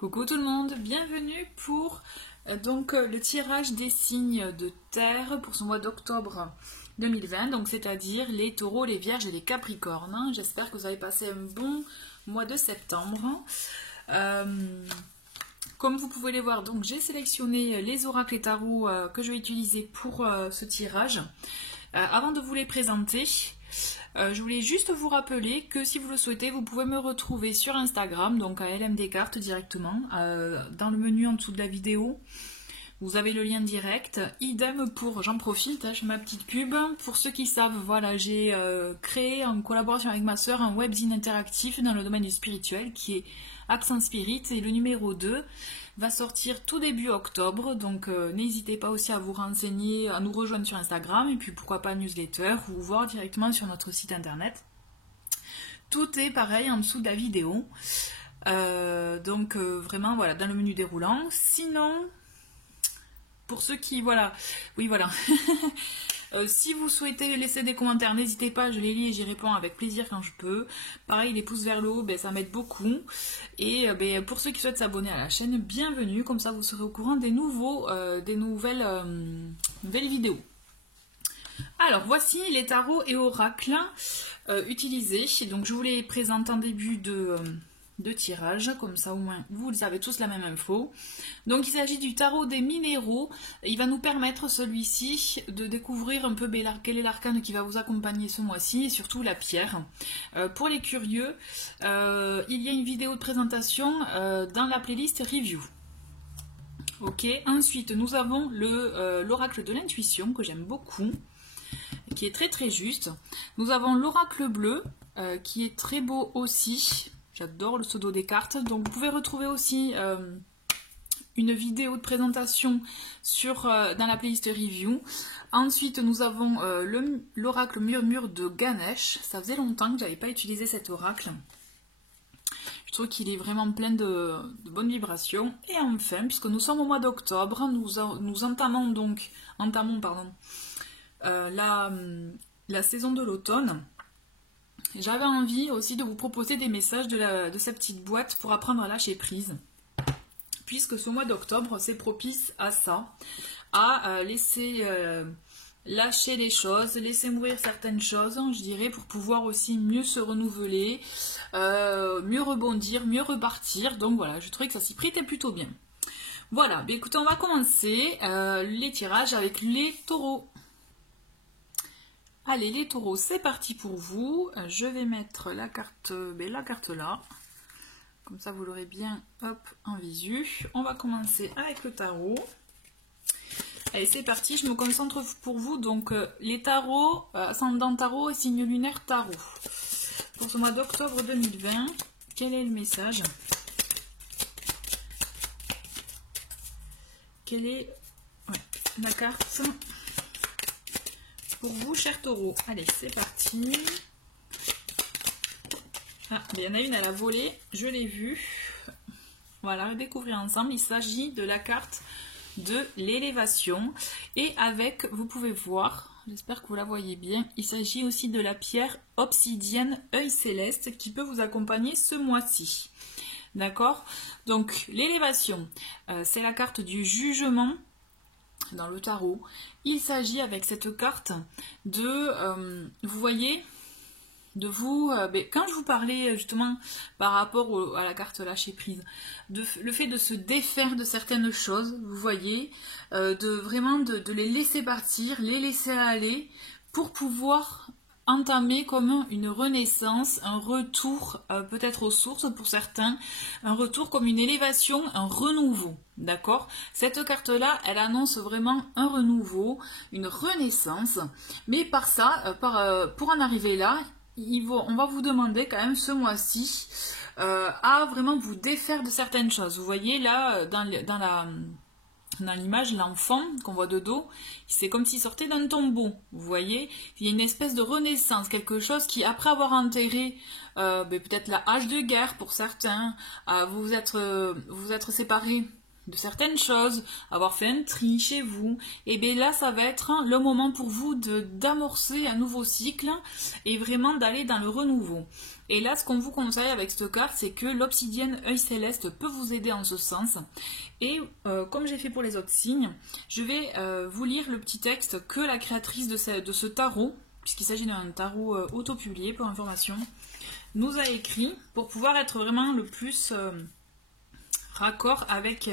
Coucou tout le monde, bienvenue pour le tirage des signes de terre pour ce mois d'octobre 2020, donc c'est-à-dire les taureaux, les vierges et les capricornes. J'espère que vous avez passé un bon mois de septembre. Comme vous pouvez les voir, donc j'ai sélectionné les oracles et tarots que je vais utiliser pour ce tirage. Avant de vous les présenter, je voulais juste vous rappeler que si vous le souhaitez, vous pouvez me retrouver sur Instagram, donc à LM Descartes directement, dans le menu en dessous de la vidéo. Vous avez le lien direct. Idem pour, j'en profite, je fais ma petite pub. Pour ceux qui savent, voilà, j'ai créé en collaboration avec ma soeur un webzine interactif dans le domaine du spirituel qui est Accent Spirit, et le numéro 2 va sortir tout début octobre, donc n'hésitez pas aussi à vous renseigner, à nous rejoindre sur Instagram, et puis pourquoi pas newsletter, ou voir directement sur notre site internet. Tout est pareil en dessous de la vidéo, vraiment voilà, dans le menu déroulant. Sinon, pour ceux qui, voilà, oui voilà, si vous souhaitez laisser des commentaires, n'hésitez pas, je les lis et j'y réponds avec plaisir quand je peux. Pareil, les pouces vers le haut, ça m'aide beaucoup. Et pour ceux qui souhaitent s'abonner à la chaîne, bienvenue, comme ça vous serez au courant des nouvelles vidéos. Alors voici les tarots et oracles utilisés. Donc je vous les présente en début de tirage, comme ça au moins vous avez tous la même info. Donc il s'agit du tarot des minéraux. Il va nous permettre, celui-ci, de découvrir un peu quel est l'arcane qui va vous accompagner ce mois-ci, et surtout la pierre. Pour les curieux, il y a une vidéo de présentation dans la playlist review. Ok, ensuite nous avons l'oracle de l'intuition, que j'aime beaucoup, qui est très très juste. Nous avons l'oracle bleu, qui est très beau aussi. J'adore le pseudo des cartes. Donc vous pouvez retrouver aussi une vidéo de présentation dans la playlist review. Ensuite nous avons l'oracle murmure de Ganesh. Ça faisait longtemps que je n'avais pas utilisé cet oracle. Je trouve qu'il est vraiment plein de bonnes vibrations. Et enfin, puisque nous sommes au mois d'octobre, nous entamons la saison de l'automne. J'avais envie aussi de vous proposer des messages de cette petite boîte pour apprendre à lâcher prise. Puisque ce mois d'octobre, c'est propice à ça, à laisser lâcher les choses, laisser mourir certaines choses, je dirais, pour pouvoir aussi mieux se renouveler, mieux rebondir, mieux repartir. Donc voilà, je trouvais que ça s'y prêtait plutôt bien. Voilà, écoutez, on va commencer les tirages avec les taureaux. Allez les taureaux, c'est parti pour vous. Je vais mettre la carte là. Comme ça vous l'aurez bien en visu. On va commencer avec le tarot. Allez, c'est parti, je me concentre pour vous. Donc les tarots, ascendant tarot et signe lunaire tarot. Pour ce mois d'octobre 2020, quel est le message? Quelle est la carte pour vous, chers taureaux? Allez, c'est parti. Ah, il y en a une, elle a volé, je l'ai vue. Voilà, découvrir ensemble. Il s'agit de la carte de l'élévation. Et avec, vous pouvez voir, j'espère que vous la voyez bien, il s'agit aussi de la pierre obsidienne œil céleste qui peut vous accompagner ce mois-ci. D'accord? Donc, l'élévation, c'est la carte du jugement dans le tarot. Il s'agit avec cette carte vous voyez, quand je vous parlais justement par rapport à la carte lâcher prise, le fait de se défaire de certaines choses, vous voyez, de les laisser partir, les laisser aller, pour pouvoir entamer comme une renaissance, un retour peut-être aux sources pour certains, un retour comme une élévation, un renouveau, d'accord? Cette carte-là, elle annonce vraiment un renouveau, une renaissance, mais pour en arriver là, on va vous demander quand même ce mois-ci à vraiment vous défaire de certaines choses. Vous voyez là, dans l'image, l'enfant qu'on voit de dos, c'est comme s'il sortait d'un tombeau, vous voyez, il y a une espèce de renaissance, quelque chose qui, après avoir enterré peut-être la hache de guerre pour certains, vous vous êtes séparés de certaines choses, avoir fait un tri chez vous, et bien là ça va être le moment pour vous d'amorcer un nouveau cycle et vraiment d'aller dans le renouveau. Et là ce qu'on vous conseille avec cette carte, c'est que l'obsidienne œil céleste peut vous aider en ce sens. Et comme j'ai fait pour les autres signes, je vais vous lire le petit texte que la créatrice de ce tarot, puisqu'il s'agit d'un tarot auto-publié pour information, nous a écrit pour pouvoir être vraiment le plus raccord avec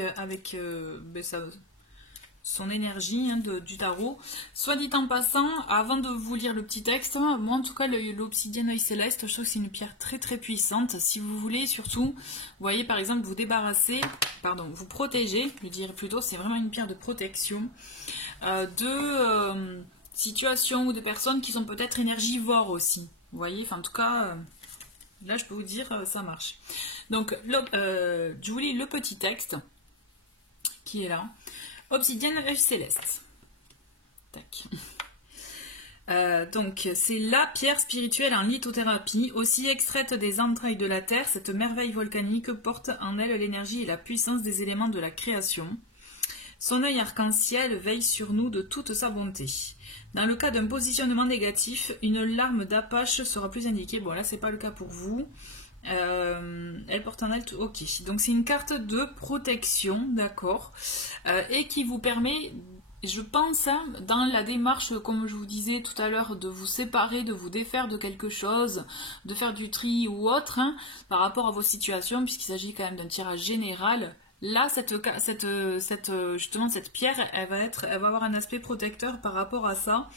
son énergie du tarot. Soit dit en passant, avant de vous lire le petit texte, moi en tout cas l'obsidienne œil céleste, je trouve que c'est une pierre très très puissante. Si vous voulez surtout, vous voyez par exemple vous débarrasser, vous protéger, je dirais plutôt, c'est vraiment une pierre de protection de situations ou de personnes qui sont peut-être énergivores aussi. Vous voyez, enfin en tout cas... là, je peux vous dire, ça marche. Donc, je vous lis le petit texte qui est là. Obsidienne œil céleste. Tac. Donc, c'est la pierre spirituelle en lithothérapie, aussi extraite des entrailles de la terre. Cette merveille volcanique porte en elle l'énergie et la puissance des éléments de la création. Son œil arc-en-ciel veille sur nous de toute sa bonté. Dans le cas d'un positionnement négatif, une larme d'Apache sera plus indiquée. Bon, là, c'est pas le cas pour vous. Elle porte en elle... Ok. Donc, c'est une carte de protection, d'accord, et qui vous permet, je pense, dans la démarche, comme je vous disais tout à l'heure, de vous séparer, de vous défaire de quelque chose, de faire du tri ou autre, par rapport à vos situations, puisqu'il s'agit quand même d'un tirage général. Là, justement, cette pierre, elle va avoir un aspect protecteur par rapport à ça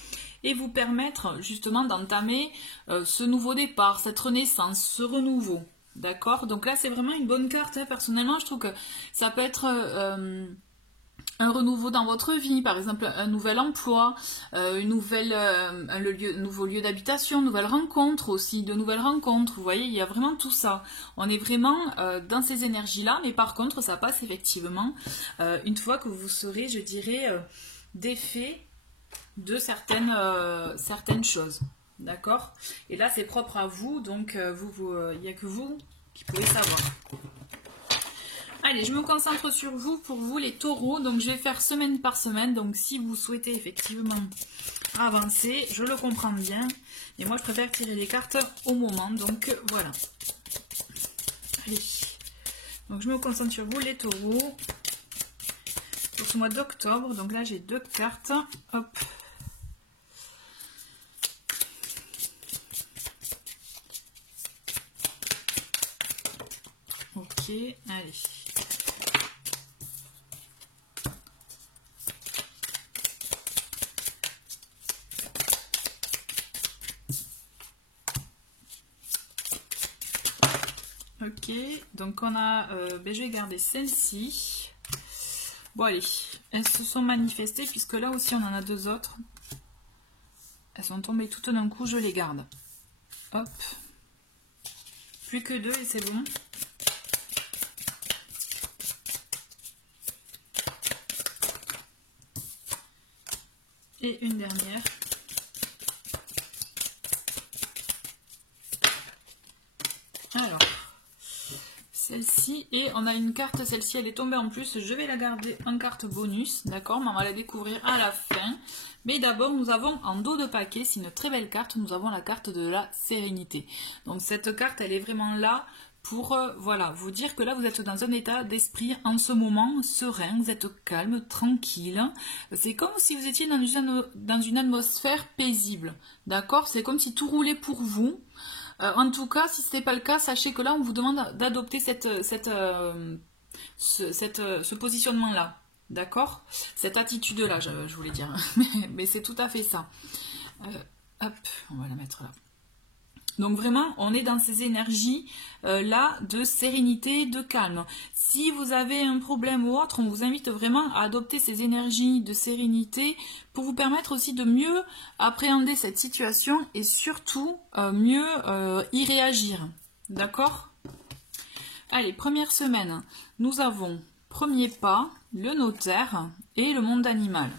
et vous permettre justement d'entamer ce nouveau départ, cette renaissance, ce renouveau. D'accord? Donc là, c'est vraiment une bonne carte. Personnellement, je trouve que ça peut être un renouveau dans votre vie, par exemple un nouvel emploi, un nouveau lieu d'habitation, une nouvelle rencontre aussi, de nouvelles rencontres. Vous voyez, il y a vraiment tout ça. On est vraiment dans ces énergies-là, mais par contre, ça passe effectivement une fois que vous serez, je dirais, défait de certaines choses. D'accord? Et là, c'est propre à vous, donc il n'y a que vous qui pouvez savoir. Allez, je me concentre sur vous, pour vous les taureaux, donc je vais faire semaine par semaine, donc si vous souhaitez effectivement avancer, je le comprends bien, et moi je préfère tirer les cartes au moment, donc voilà. Allez, donc je me concentre sur vous les taureaux, pour ce mois d'octobre, donc là j'ai 2 cartes, hop. Ok, allez. Ok, donc on a, je vais garder celle-ci. Bon allez, elles se sont manifestées puisque là aussi on en a 2 autres. Elles sont tombées toutes d'un coup, je les garde. Hop. Plus que 2 et c'est bon. Et une dernière. Alors, celle-ci, et on a une carte, celle-ci elle est tombée en plus, je vais la garder en carte bonus, d'accord, mais on va la découvrir à la fin. Mais d'abord nous avons en dos de paquet, c'est une très belle carte, nous avons la carte de la sérénité. Donc cette carte elle est vraiment là pour voilà, vous dire que là vous êtes dans un état d'esprit en ce moment serein, vous êtes calme, tranquille. C'est comme si vous étiez dans une atmosphère paisible, d'accord, c'est comme si tout roulait pour vous. En tout cas, si ce n'est pas le cas, sachez que là, on vous demande d'adopter ce positionnement-là. D'accord? Cette attitude-là, je voulais dire. Mais c'est tout à fait ça. Hop, on va la mettre là. Donc vraiment, on est dans ces énergies là de sérénité, de calme. Si vous avez un problème ou autre, on vous invite vraiment à adopter ces énergies de sérénité pour vous permettre aussi de mieux appréhender cette situation et surtout mieux y réagir. D'accord? Allez, première semaine, nous avons premier pas, le notaire et le monde animal.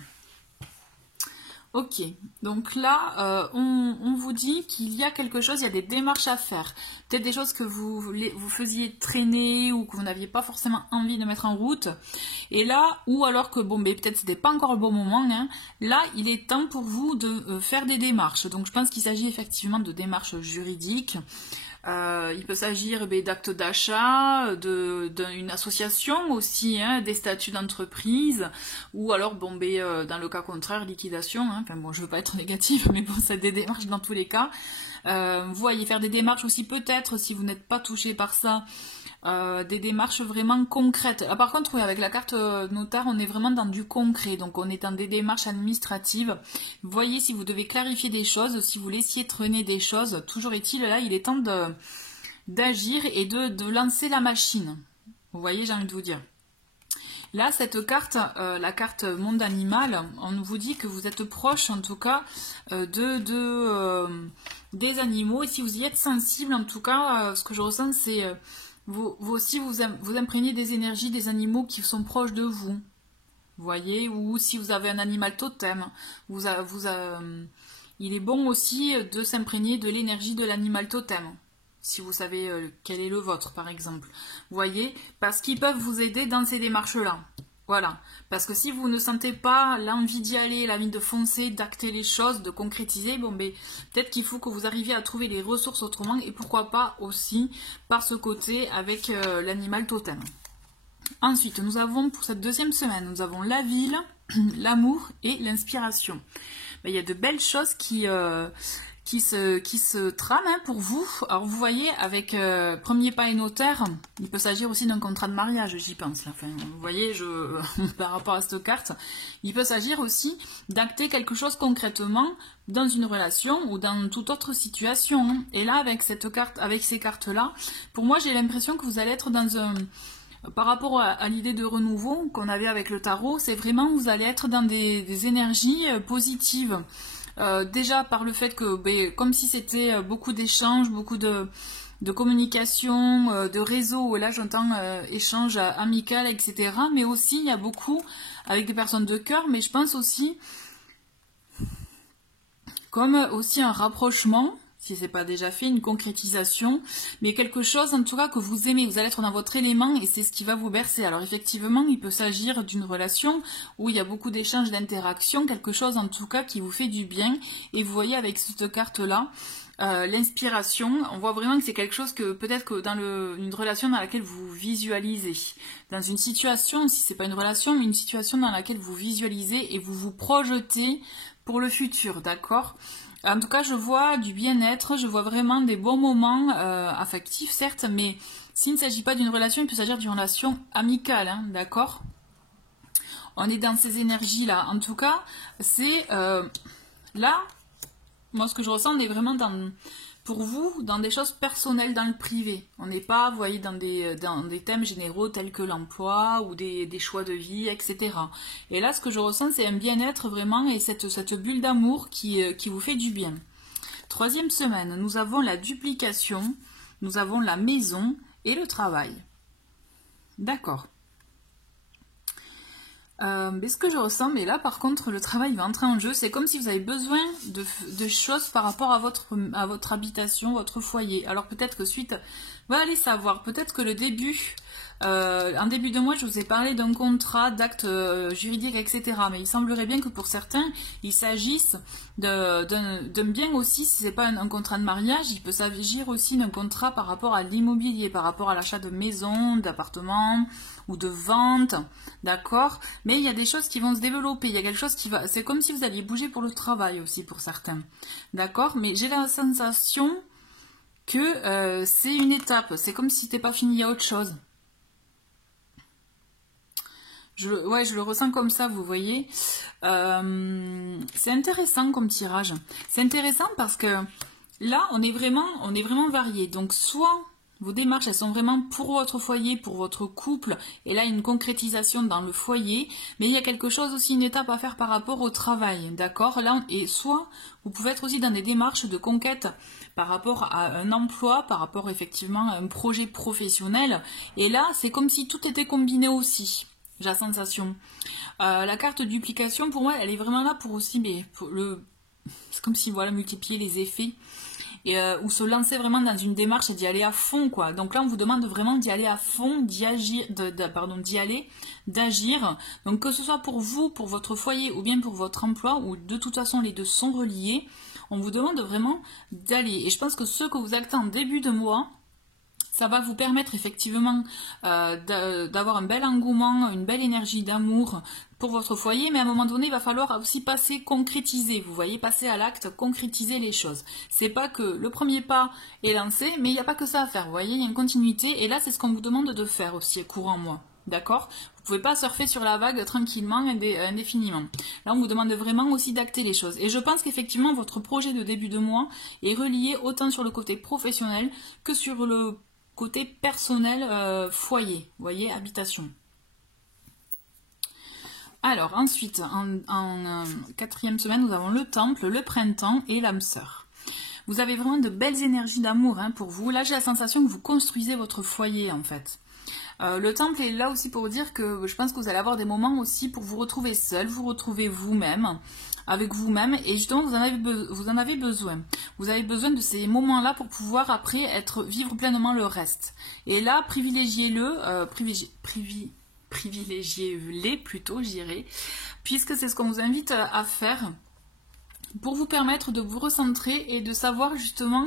Ok, donc là, on vous dit qu'il y a quelque chose, il y a des démarches à faire. Peut-être des choses que vous faisiez traîner ou que vous n'aviez pas forcément envie de mettre en route. Et là, ou alors que, bon, mais peut-être c'était pas encore le bon moment, hein, là, il est temps pour vous de faire des démarches. Donc je pense qu'il s'agit effectivement de démarches juridiques. Il peut s'agir d'actes d'achat, d'une association aussi, hein, des statuts d'entreprise, ou alors dans le cas contraire, liquidation. Hein. Enfin bon, je veux pas être négative, mais bon, c'est des démarches dans tous les cas. Vous voyez faire des démarches aussi peut-être si vous n'êtes pas touché par ça. Des démarches vraiment concrètes. Ah, par contre, oui, avec la carte notaire, on est vraiment dans du concret. Donc, on est dans des démarches administratives. Voyez si vous devez clarifier des choses, si vous laissiez traîner des choses. Toujours est-il, là, il est temps d'agir et de lancer la machine. Vous voyez, j'ai envie de vous dire. Là, cette carte, la carte monde animal, on vous dit que vous êtes proche, en tout cas, des animaux. Et si vous y êtes sensible, en tout cas, ce que je ressens, c'est... vous aussi, vous imprégnez des énergies des animaux qui sont proches de vous. Vous voyez, ou si vous avez un animal totem, il est bon aussi de s'imprégner de l'énergie de l'animal totem. Si vous savez quel est le vôtre, par exemple. Vous voyez, parce qu'ils peuvent vous aider dans ces démarches-là. Voilà, parce que si vous ne sentez pas l'envie d'y aller, l'envie de foncer, d'acter les choses, de concrétiser, bon ben peut-être qu'il faut que vous arriviez à trouver les ressources autrement et pourquoi pas aussi par ce côté avec l'animal totem. Ensuite, nous avons pour cette deuxième semaine, nous avons la ville, l'amour et l'inspiration. Ben, il y a de belles choses qui se trament hein, pour vous. Alors vous voyez, avec premier pas et notaire, il peut s'agir aussi d'un contrat de mariage, j'y pense. Là. Enfin, vous voyez, par rapport à cette carte, il peut s'agir aussi d'acter quelque chose concrètement dans une relation ou dans toute autre situation. Et là, avec cette carte, avec ces cartes-là, pour moi, j'ai l'impression que vous allez être dans un... Par rapport à l'idée de renouveau qu'on avait avec le tarot, c'est vraiment vous allez être dans des énergies positives. Déjà par le fait que, comme si c'était beaucoup d'échanges, beaucoup de communication, de réseau, là j'entends échange amical, etc. Mais aussi il y a beaucoup avec des personnes de cœur, mais je pense aussi comme aussi un rapprochement, si ce n'est pas déjà fait, une concrétisation, mais quelque chose en tout cas que vous aimez, vous allez être dans votre élément et c'est ce qui va vous bercer. Alors effectivement, il peut s'agir d'une relation où il y a beaucoup d'échanges, d'interactions, quelque chose en tout cas qui vous fait du bien. Et vous voyez avec cette carte-là, l'inspiration, on voit vraiment que c'est quelque chose que peut-être que dans une relation dans laquelle vous visualisez, dans une situation, si c'est pas une relation, mais une situation dans laquelle vous visualisez et vous vous projetez pour le futur, d'accord ? En tout cas, je vois du bien-être, je vois vraiment des bons moments affectifs, certes, mais s'il ne s'agit pas d'une relation, il peut s'agir d'une relation amicale, hein, d'accord ? On est dans ces énergies-là. En tout cas, c'est là, moi ce que je ressens, on est vraiment pour vous, dans des choses personnelles, dans le privé. On n'est pas, vous voyez, dans des thèmes généraux tels que l'emploi ou des choix de vie, etc. Et là, ce que je ressens, c'est un bien-être vraiment et cette bulle d'amour qui vous fait du bien. Troisième semaine, nous avons la duplication, nous avons la maison et le travail. D'accord. Mais ce que je ressens, mais là par contre le travail va entrer en jeu, c'est comme si vous avez besoin de choses par rapport à votre habitation, votre foyer. Alors peut-être que suite, va aller savoir, peut-être que le début, en début de mois je vous ai parlé d'un contrat, d'actes juridiques, etc. Mais il semblerait bien que pour certains, il s'agisse d'un bien aussi, si ce n'est pas un contrat de mariage, il peut s'agir aussi d'un contrat par rapport à l'immobilier, par rapport à l'achat de maisons, d'appartements, ou de vente, d'accord? Mais il y a des choses qui vont se développer, il y a quelque chose qui va... C'est comme si vous alliez bouger pour le travail aussi pour certains, d'accord? Mais j'ai la sensation que c'est une étape, c'est comme si c'était pas fini, il y a autre chose. Je le ressens comme ça, vous voyez. C'est intéressant comme tirage. C'est intéressant parce que là, on est vraiment varié. Donc soit... Vos démarches, elles sont vraiment pour votre foyer, pour votre couple. Et là, une concrétisation dans le foyer. Mais il y a quelque chose aussi, une étape à faire par rapport au travail. D'accord? Là, et soit, vous pouvez être aussi dans des démarches de conquête par rapport à un emploi, par rapport effectivement à un projet professionnel. Et là, c'est comme si tout était combiné aussi. j'ai la sensation. La carte duplication, pour moi, elle est vraiment là pour aussi, mais c'est comme si, voilà, multiplier les effets. Ou se lancer vraiment dans une démarche et d'y aller à fond, quoi. Donc là, on vous demande vraiment d'y aller à fond, d'y agir, d'agir. Donc que ce soit pour vous, pour votre foyer ou bien pour votre emploi, ou de toute façon les deux sont reliés, on vous demande vraiment d'aller. Et je pense que ce que vous actez en début de mois, ça va vous permettre effectivement d'avoir un bel engouement, une belle énergie d'amour pour votre foyer, mais à un moment donné, il va falloir aussi concrétiser, vous voyez, passer à l'acte, concrétiser les choses. C'est pas que le premier pas est lancé, mais il n'y a pas que ça à faire, vous voyez, il y a une continuité, et là, c'est ce qu'on vous demande de faire aussi, courant mois, d'accord? Vous pouvez pas surfer sur la vague tranquillement, indéfiniment. Là, on vous demande vraiment aussi d'acter les choses. Et je pense qu'effectivement, votre projet de début de mois est relié autant sur le côté professionnel que sur le côté personnel, foyer, vous voyez, habitation. Alors ensuite, en quatrième semaine, nous avons le temple, le printemps et l'âme sœur. Vous avez vraiment de belles énergies d'amour pour vous. Là, j'ai la sensation que vous construisez votre foyer en fait. Le temple est là aussi pour vous dire que je pense que vous allez avoir des moments aussi pour vous retrouver seul, vous retrouver vous-même, avec vous-même, et justement vous en avez besoin. Vous avez besoin de ces moments-là pour pouvoir après vivre pleinement le reste. Et là, privilégiez-les plutôt, je dirais, puisque c'est ce qu'on vous invite à faire pour vous permettre de vous recentrer et de savoir justement,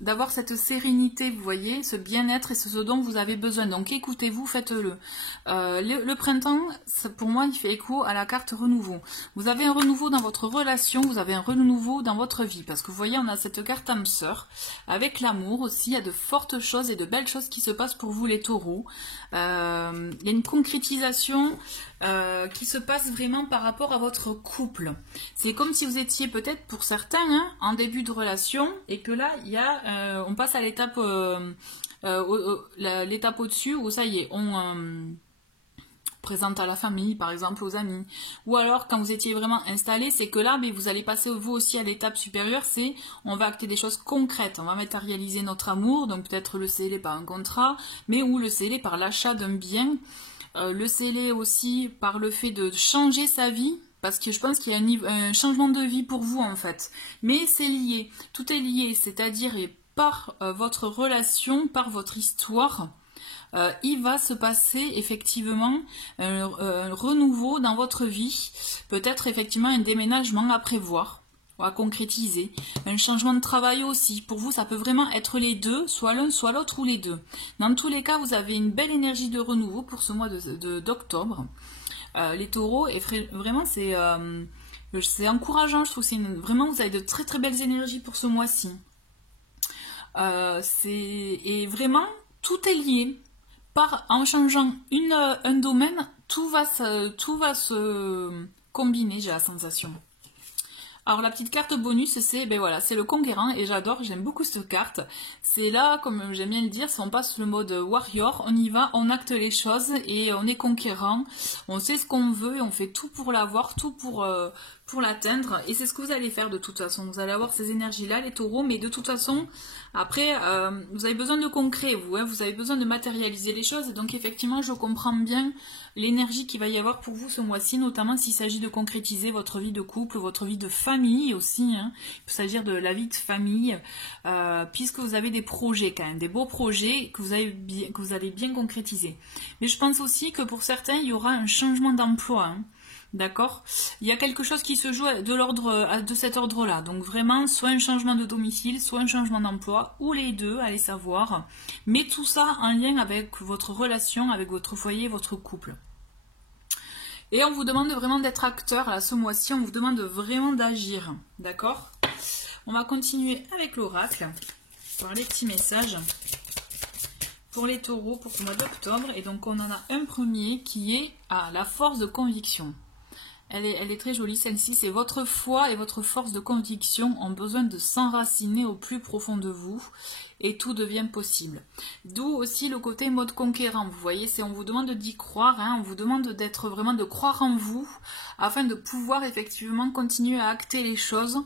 d'avoir cette sérénité, vous voyez, ce bien-être et ce dont vous avez besoin. Donc écoutez-vous, faites-le. Le printemps, pour moi, il fait écho à la carte renouveau. Vous avez un renouveau dans votre relation, vous avez un renouveau dans votre vie, parce que vous voyez, on a cette carte âme sœur, avec l'amour aussi, il y a de fortes choses et de belles choses qui se passent pour vous les taureaux. Il y a une concrétisation qui se passe vraiment par rapport à votre couple. C'est comme si vous étiez peut-être pour certains en début de relation et que là on passe à l'étape l'étape au-dessus où ça y est, on présente à la famille, par exemple aux amis. Ou alors quand vous étiez vraiment installé, c'est que là, mais vous allez passer vous aussi à l'étape supérieure, c'est on va acter des choses concrètes, on va matérialiser notre amour, donc peut-être le sceller par un contrat, mais ou le sceller par l'achat d'un bien. Le sceller aussi par le fait de changer sa vie, parce que je pense qu'il y a un changement de vie pour vous en fait. Mais c'est lié, tout est lié, c'est-à-dire par votre relation, par votre histoire, il va se passer effectivement un renouveau dans votre vie, peut-être effectivement un déménagement à prévoir, à concrétiser, un changement de travail aussi. Pour vous, ça peut vraiment être les deux, soit l'un, soit l'autre ou les deux. Dans tous les cas, vous avez une belle énergie de renouveau pour ce mois d'octobre. Les taureaux, et vraiment, c'est encourageant, je trouve. Vraiment, vous avez de très très belles énergies pour ce mois-ci. Et vraiment, tout est lié. En changeant un domaine, tout va se combiner, j'ai la sensation. Alors la petite carte bonus, c'est le conquérant, et j'aime beaucoup cette carte. C'est là, comme j'aime bien le dire, si on passe le mode warrior, on y va, on acte les choses et on est conquérant. On sait ce qu'on veut et on fait tout pour l'avoir, tout pour l'atteindre. Et c'est ce que vous allez faire de toute façon. Vous allez avoir ces énergies-là, les taureaux, mais de toute façon, après, vous avez besoin de concret, vous avez besoin de matérialiser les choses. Et donc effectivement, je comprends bien l'énergie qu'il va y avoir pour vous ce mois-ci, notamment s'il s'agit de concrétiser votre vie de couple, votre vie de famille aussi. Il peut s'agir de la vie de famille, puisque vous avez des projets quand même, des beaux projets que vous allez bien concrétiser. Mais je pense aussi que pour certains, il y aura un changement d'emploi. D'accord? Il y a quelque chose qui se joue de cet ordre-là. Donc vraiment, soit un changement de domicile, soit un changement d'emploi, ou les deux, allez savoir. Mais tout ça en lien avec votre relation, avec votre foyer, votre couple. Et on vous demande vraiment d'être acteur là ce mois-ci, on vous demande vraiment d'agir. D'accord? On va continuer avec l'oracle, par les petits messages pour les taureaux pour ce mois d'octobre. Et donc on en a un premier qui est la force de conviction. Elle est très jolie celle-ci, c'est votre foi et votre force de conviction ont besoin de s'enraciner au plus profond de vous et tout devient possible. D'où aussi le côté mode conquérant, vous voyez, on vous demande d'y croire, on vous demande de croire en vous afin de pouvoir effectivement continuer à acter les choses,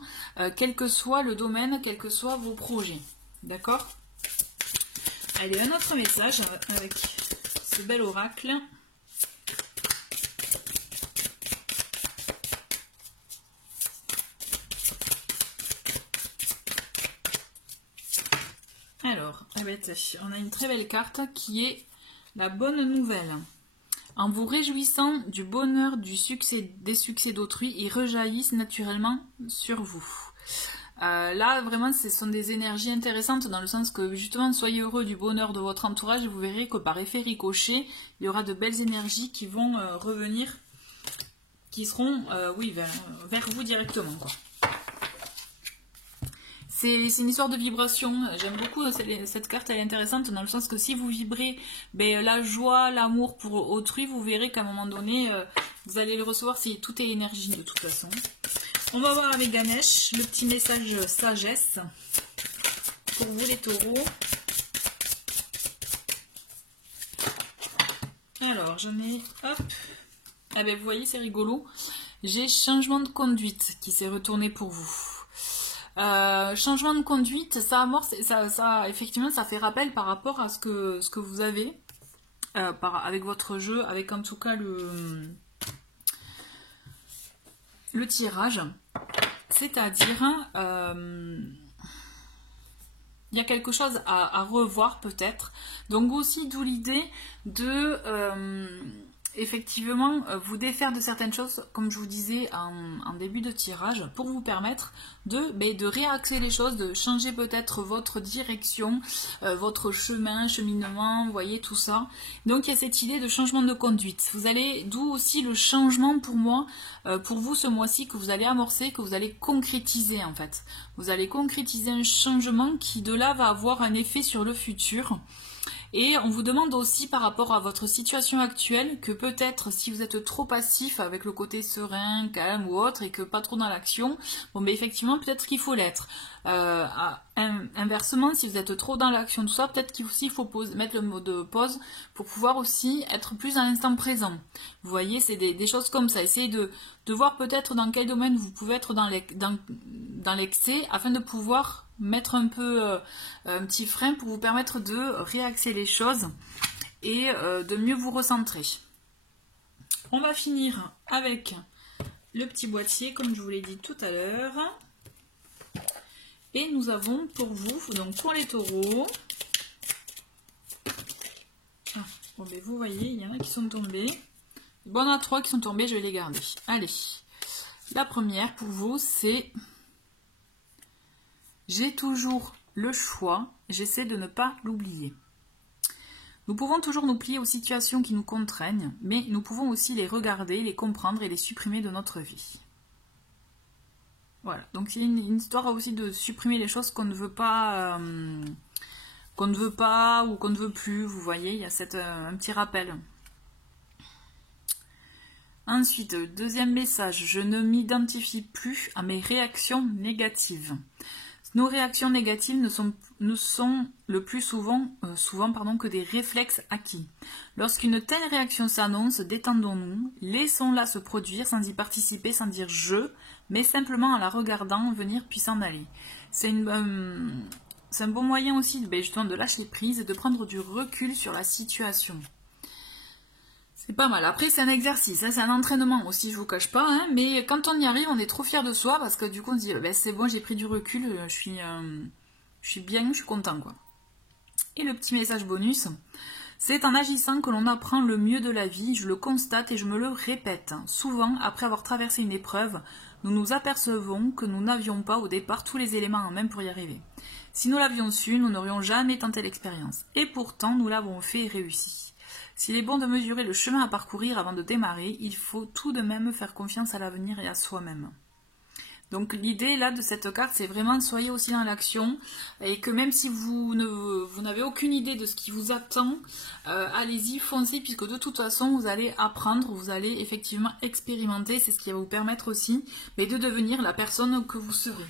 quel que soit le domaine, quels que soient vos projets. D'accord? Allez, un autre message avec ce bel oracle. Eh ben, on a une très belle carte qui est la bonne nouvelle. En vous réjouissant du bonheur des succès d'autrui, ils rejaillissent naturellement sur vous. Là, vraiment, ce sont des énergies intéressantes dans le sens que, justement, soyez heureux du bonheur de votre entourage et vous verrez que par effet ricochet, il y aura de belles énergies qui vont revenir, qui seront, oui, vers vous directement, quoi. C'est une histoire de vibration. J'aime beaucoup cette carte, elle est intéressante dans le sens que si vous vibrez la joie, l'amour pour autrui, vous verrez qu'à un moment donné, vous allez le recevoir. Tout est énergie de toute façon. On va voir avec Ganesh le petit message sagesse pour vous les taureaux. Alors j'en ai, hop, ah ben vous voyez c'est rigolo, j'ai changement de conduite qui s'est retourné pour vous. Changement de conduite, ça amorce, ça effectivement ça fait rappel par rapport à ce que vous avez avec votre jeu, avec en tout cas le tirage, c'est-à-dire il y a quelque chose à revoir peut-être, donc aussi d'où l'idée de effectivement vous défaire de certaines choses comme je vous disais en début de tirage pour vous permettre de réaxer les choses, de changer peut-être votre direction, votre cheminement, vous voyez tout ça. Donc il y a cette idée de changement de conduite. Vous allez, d'où aussi le changement pour moi, pour vous ce mois-ci que vous allez amorcer, que vous allez concrétiser en fait. Vous allez concrétiser un changement qui de là va avoir un effet sur le futur. Et on vous demande aussi par rapport à votre situation actuelle que peut-être si vous êtes trop passif avec le côté serein, calme ou autre et que pas trop dans l'action, bon mais effectivement peut-être qu'il faut l'être. Inversement, si vous êtes trop dans l'action, tout ça, peut-être qu'il faut mettre le mode pause pour pouvoir aussi être plus à l'instant présent. Vous voyez, c'est des choses comme ça. Essayez de voir peut-être dans quel domaine vous pouvez être dans l'excès afin de pouvoir mettre un peu un petit frein pour vous permettre de réaxer les choses et de mieux vous recentrer. On va finir avec le petit boîtier comme je vous l'ai dit tout à l'heure. Et nous avons pour vous, donc pour les taureaux, bon ben vous voyez, il y en a qui sont tombés. Bon, il y en a 3 qui sont tombés, je vais les garder. Allez, la première pour vous, c'est « J'ai toujours le choix, j'essaie de ne pas l'oublier ». Nous pouvons toujours nous plier aux situations qui nous contraignent, mais nous pouvons aussi les regarder, les comprendre et les supprimer de notre vie. Voilà, donc c'est une histoire aussi de supprimer les choses qu'on ne veut pas, ou qu'on ne veut plus, vous voyez, il y a un petit rappel. Ensuite, deuxième message, je ne m'identifie plus à mes réactions négatives. Nos réactions négatives ne sont le plus souvent que des réflexes acquis. Lorsqu'une telle réaction s'annonce, détendons-nous, laissons-la se produire sans y participer, sans dire « je », mais simplement en la regardant venir puis s'en aller. C'est un bon moyen aussi justement de lâcher prise et de prendre du recul sur la situation. C'est pas mal. Après, c'est un exercice, hein, c'est un entraînement aussi, je vous cache pas. Hein, mais quand on y arrive, on est trop fier de soi parce que du coup, on se dit c'est bon, j'ai pris du recul, je suis bien, je suis content, quoi. Et le petit message bonus, c'est en agissant que l'on apprend le mieux de la vie, je le constate et je me le répète. Souvent, après avoir traversé une épreuve, nous nous apercevons que nous n'avions pas au départ tous les éléments en main pour y arriver. Si nous l'avions su, nous n'aurions jamais tenté l'expérience. Et pourtant, nous l'avons fait et réussi. S'il est bon de mesurer le chemin à parcourir avant de démarrer, il faut tout de même faire confiance à l'avenir et à soi-même. Donc l'idée là de cette carte, c'est vraiment soyez aussi dans l'action et que même si vous n'avez aucune idée de ce qui vous attend, allez-y, foncez, puisque de toute façon vous allez apprendre, vous allez effectivement expérimenter, c'est ce qui va vous permettre aussi de devenir la personne que vous serez.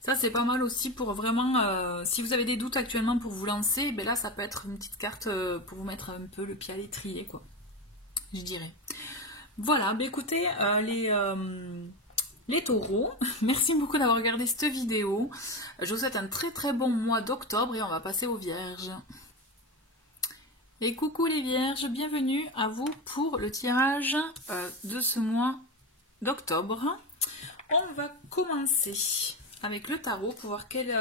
Ça c'est pas mal aussi pour vraiment, si vous avez des doutes actuellement pour vous lancer, là ça peut être une petite carte pour vous mettre un peu le pied à l'étrier, quoi, je dirais. Voilà, écoutez, les taureaux, merci beaucoup d'avoir regardé cette vidéo. Je vous souhaite un très très bon mois d'octobre et on va passer aux vierges. Et coucou les vierges, bienvenue à vous pour le tirage de ce mois d'octobre. On va commencer avec le tarot pour voir quel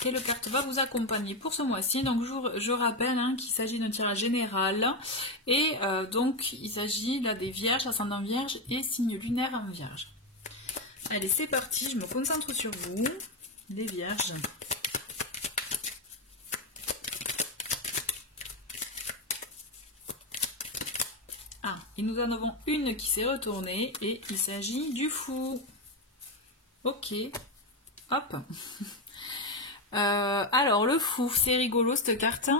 quelle carte va vous accompagner pour ce mois-ci. Donc je rappelle hein, qu'il s'agit d'un tirage général et donc il s'agit là des vierges, ascendant vierge et signe lunaire en vierge. Allez, c'est parti, je me concentre sur vous, les vierges. Ah, et nous en avons une qui s'est retournée et il s'agit du fou. Ok, hop. Alors le fou, c'est rigolo cette carte.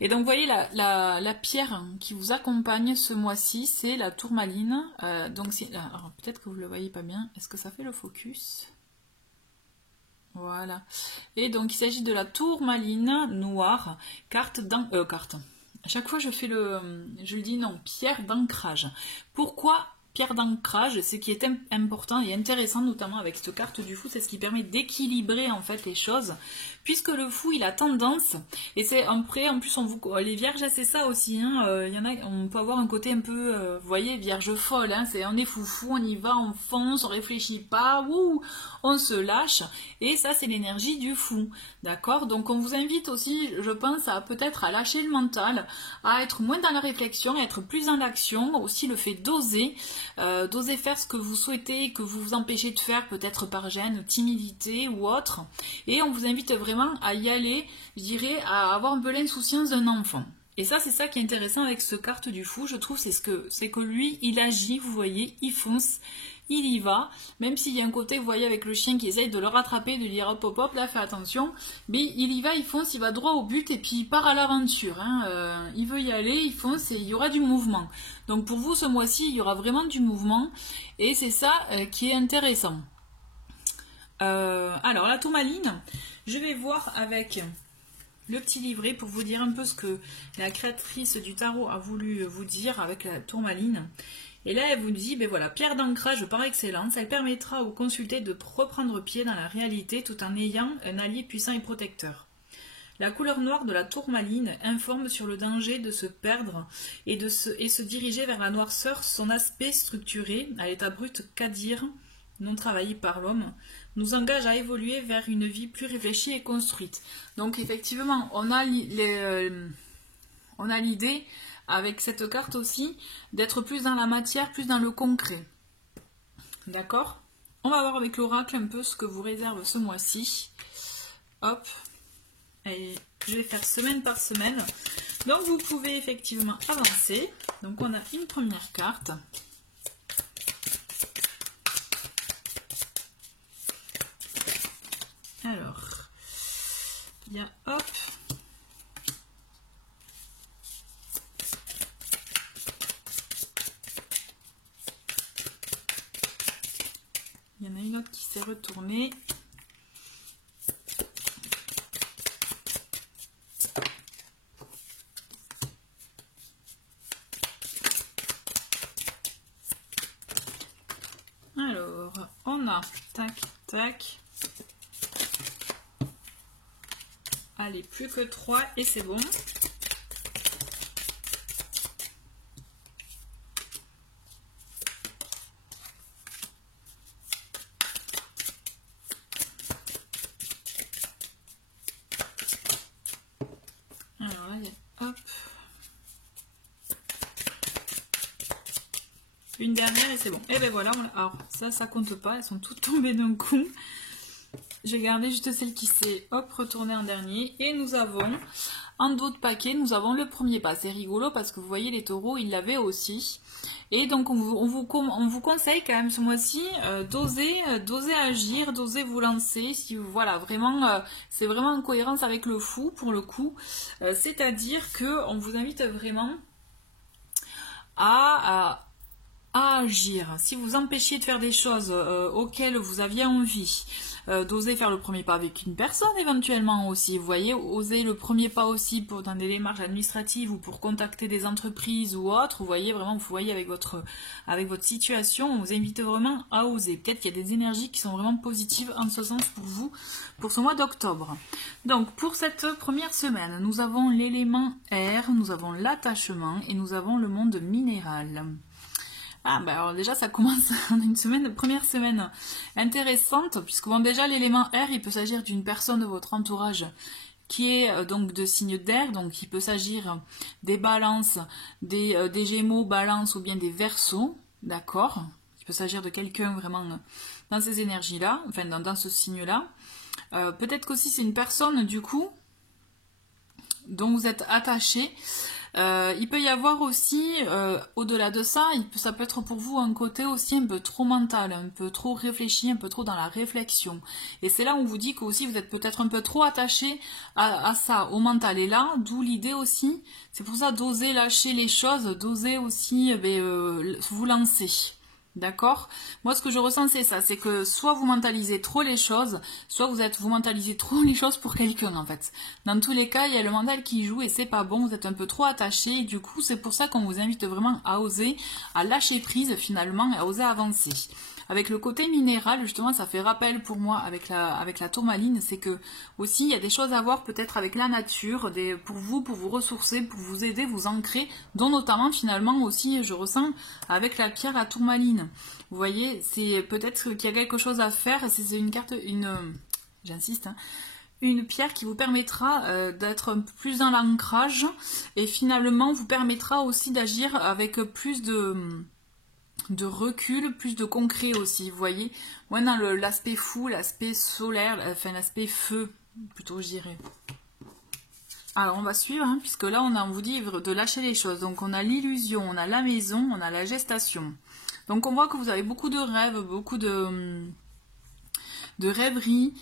Et donc vous voyez la pierre qui vous accompagne ce mois-ci, c'est la tourmaline. Donc alors peut-être que vous le voyez pas bien. Est-ce que ça fait le focus? Voilà. Et donc il s'agit de la tourmaline noire, carte. À chaque fois je le dis non, pierre d'ancrage. Pourquoi pierre d'ancrage? Ce qui est important et intéressant notamment avec cette carte du fou, c'est ce qui permet d'équilibrer en fait les choses, puisque le fou il a tendance, et c'est après en plus les vierges c'est ça aussi, hein, y en a, on peut avoir un côté un peu, vous voyez, vierge folle, hein, on est foufou, on y va, on fonce, on réfléchit pas, on se lâche, et ça c'est l'énergie du fou, d'accord? Donc on vous invite aussi, je pense, à peut-être à lâcher le mental, à être moins dans la réflexion, à être plus dans l'action, aussi le fait d'oser faire ce que vous souhaitez, que vous vous empêchez de faire, peut-être par gêne, timidité ou autre, et on vous invite vraiment à y aller, je dirais, à avoir un peu l'insouciance d'un enfant. Et ça, c'est ça qui est intéressant avec ce carte du fou, je trouve, c'est que lui, il agit, vous voyez, il fonce, il y va, même s'il y a un côté, vous voyez, avec le chien qui essaye de le rattraper, de lui dire hop hop hop, là fais attention, mais il y va, il fonce, il va droit au but et puis il part à l'aventure, hein. Il veut y aller, il fonce et il y aura du mouvement. Donc pour vous ce mois-ci, il y aura vraiment du mouvement et c'est ça qui est intéressant. Alors la tourmaline, je vais voir avec le petit livret pour vous dire un peu ce que la créatrice du tarot a voulu vous dire avec la tourmaline. Et là, elle vous dit, ben voilà, pierre d'ancrage par excellence, elle permettra aux consultés de reprendre pied dans la réalité tout en ayant un allié puissant et protecteur. La couleur noire de la tourmaline informe sur le danger de se perdre et se diriger vers la noirceur. Son aspect structuré, à l'état brut qu'à-dire, non travaillé par l'homme, nous engage à évoluer vers une vie plus réfléchie et construite. Donc effectivement, on a l'idée avec cette carte aussi, d'être plus dans la matière, plus dans le concret. D'accord? On va voir avec l'oracle un peu ce que vous réserve ce mois-ci. Hop. Et je vais faire semaine par semaine. Donc vous pouvez effectivement avancer. Donc on a une première carte. Alors, il y a hop. Il y en a une autre qui s'est retournée. Alors, on a tac, tac. Allez, plus que 3 et c'est bon. Alors là, hop. Une dernière et c'est bon. Et ben voilà, alors ça compte pas, elles sont toutes tombées d'un coup. J'ai gardé juste celle qui s'est retournée en dernier. Et nous avons, en dos de paquet, nous avons le premier pas. C'est rigolo parce que vous voyez, les taureaux, ils l'avaient aussi. Et donc, on vous conseille quand même ce mois-ci d'oser agir, d'oser vous lancer. Si voilà, vraiment, c'est vraiment en cohérence avec le fou, pour le coup. C'est-à-dire qu'on vous invite vraiment à agir. Si vous empêchiez de faire des choses auxquelles vous aviez envie, d'oser faire le premier pas avec une personne éventuellement aussi, vous voyez, oser le premier pas aussi dans des démarches administratives ou pour contacter des entreprises ou autres, vous voyez vraiment, vous voyez avec votre situation, on vous invite vraiment à oser. Peut-être qu'il y a des énergies qui sont vraiment positives en ce sens pour vous, pour ce mois d'octobre. Donc pour cette première semaine, nous avons l'élément air, nous avons l'attachement et nous avons le monde minéral. Ah, bah alors déjà, ça commence en une semaine, première semaine intéressante, puisque bon, déjà, l'élément air, il peut s'agir d'une personne de votre entourage qui est donc de signe d'air, donc il peut s'agir des balances, des gémeaux, balances ou bien des verseaux, d'accord? Il peut s'agir de quelqu'un vraiment dans ces énergies-là, enfin dans ce signe-là. Peut-être qu'aussi c'est une personne, du coup, dont vous êtes attaché. Il peut y avoir aussi, au-delà de ça, ça peut être pour vous un côté aussi un peu trop mental, un peu trop réfléchi, un peu trop dans la réflexion. Et c'est là où on vous dit que aussi vous êtes peut-être un peu trop attaché à ça, au mental. Et là, d'où l'idée aussi, c'est pour ça d'oser lâcher les choses, d'oser aussi vous lancer. D'accord? Moi, ce que je ressens, c'est ça. C'est que soit vous mentalisez trop les choses, soit vous mentalisez trop les choses pour quelqu'un, en fait. Dans tous les cas, il y a le mental qui joue et c'est pas bon. Vous êtes un peu trop attaché. Et du coup, c'est pour ça qu'on vous invite vraiment à oser, à lâcher prise, finalement, et à oser avancer. Avec le côté minéral, justement, ça fait rappel pour moi avec la tourmaline, c'est que aussi il y a des choses à voir peut-être avec la nature, pour vous ressourcer, pour vous aider, vous ancrer, dont notamment finalement aussi, je ressens, avec la pierre à tourmaline. Vous voyez, c'est peut-être qu'il y a quelque chose à faire, c'est une carte, j'insiste, hein, une pierre qui vous permettra d'être un peu plus dans l'ancrage et finalement vous permettra aussi d'agir avec plus de recul, plus de concret aussi, vous voyez. Moi, dans l'aspect fou, l'aspect solaire, enfin l'aspect feu, plutôt je dirais. Alors, on va suivre, hein, puisque là, on vous dit de lâcher les choses. Donc, on a l'illusion, on a la maison, on a la gestation. Donc, on voit que vous avez beaucoup de rêves, beaucoup de rêveries,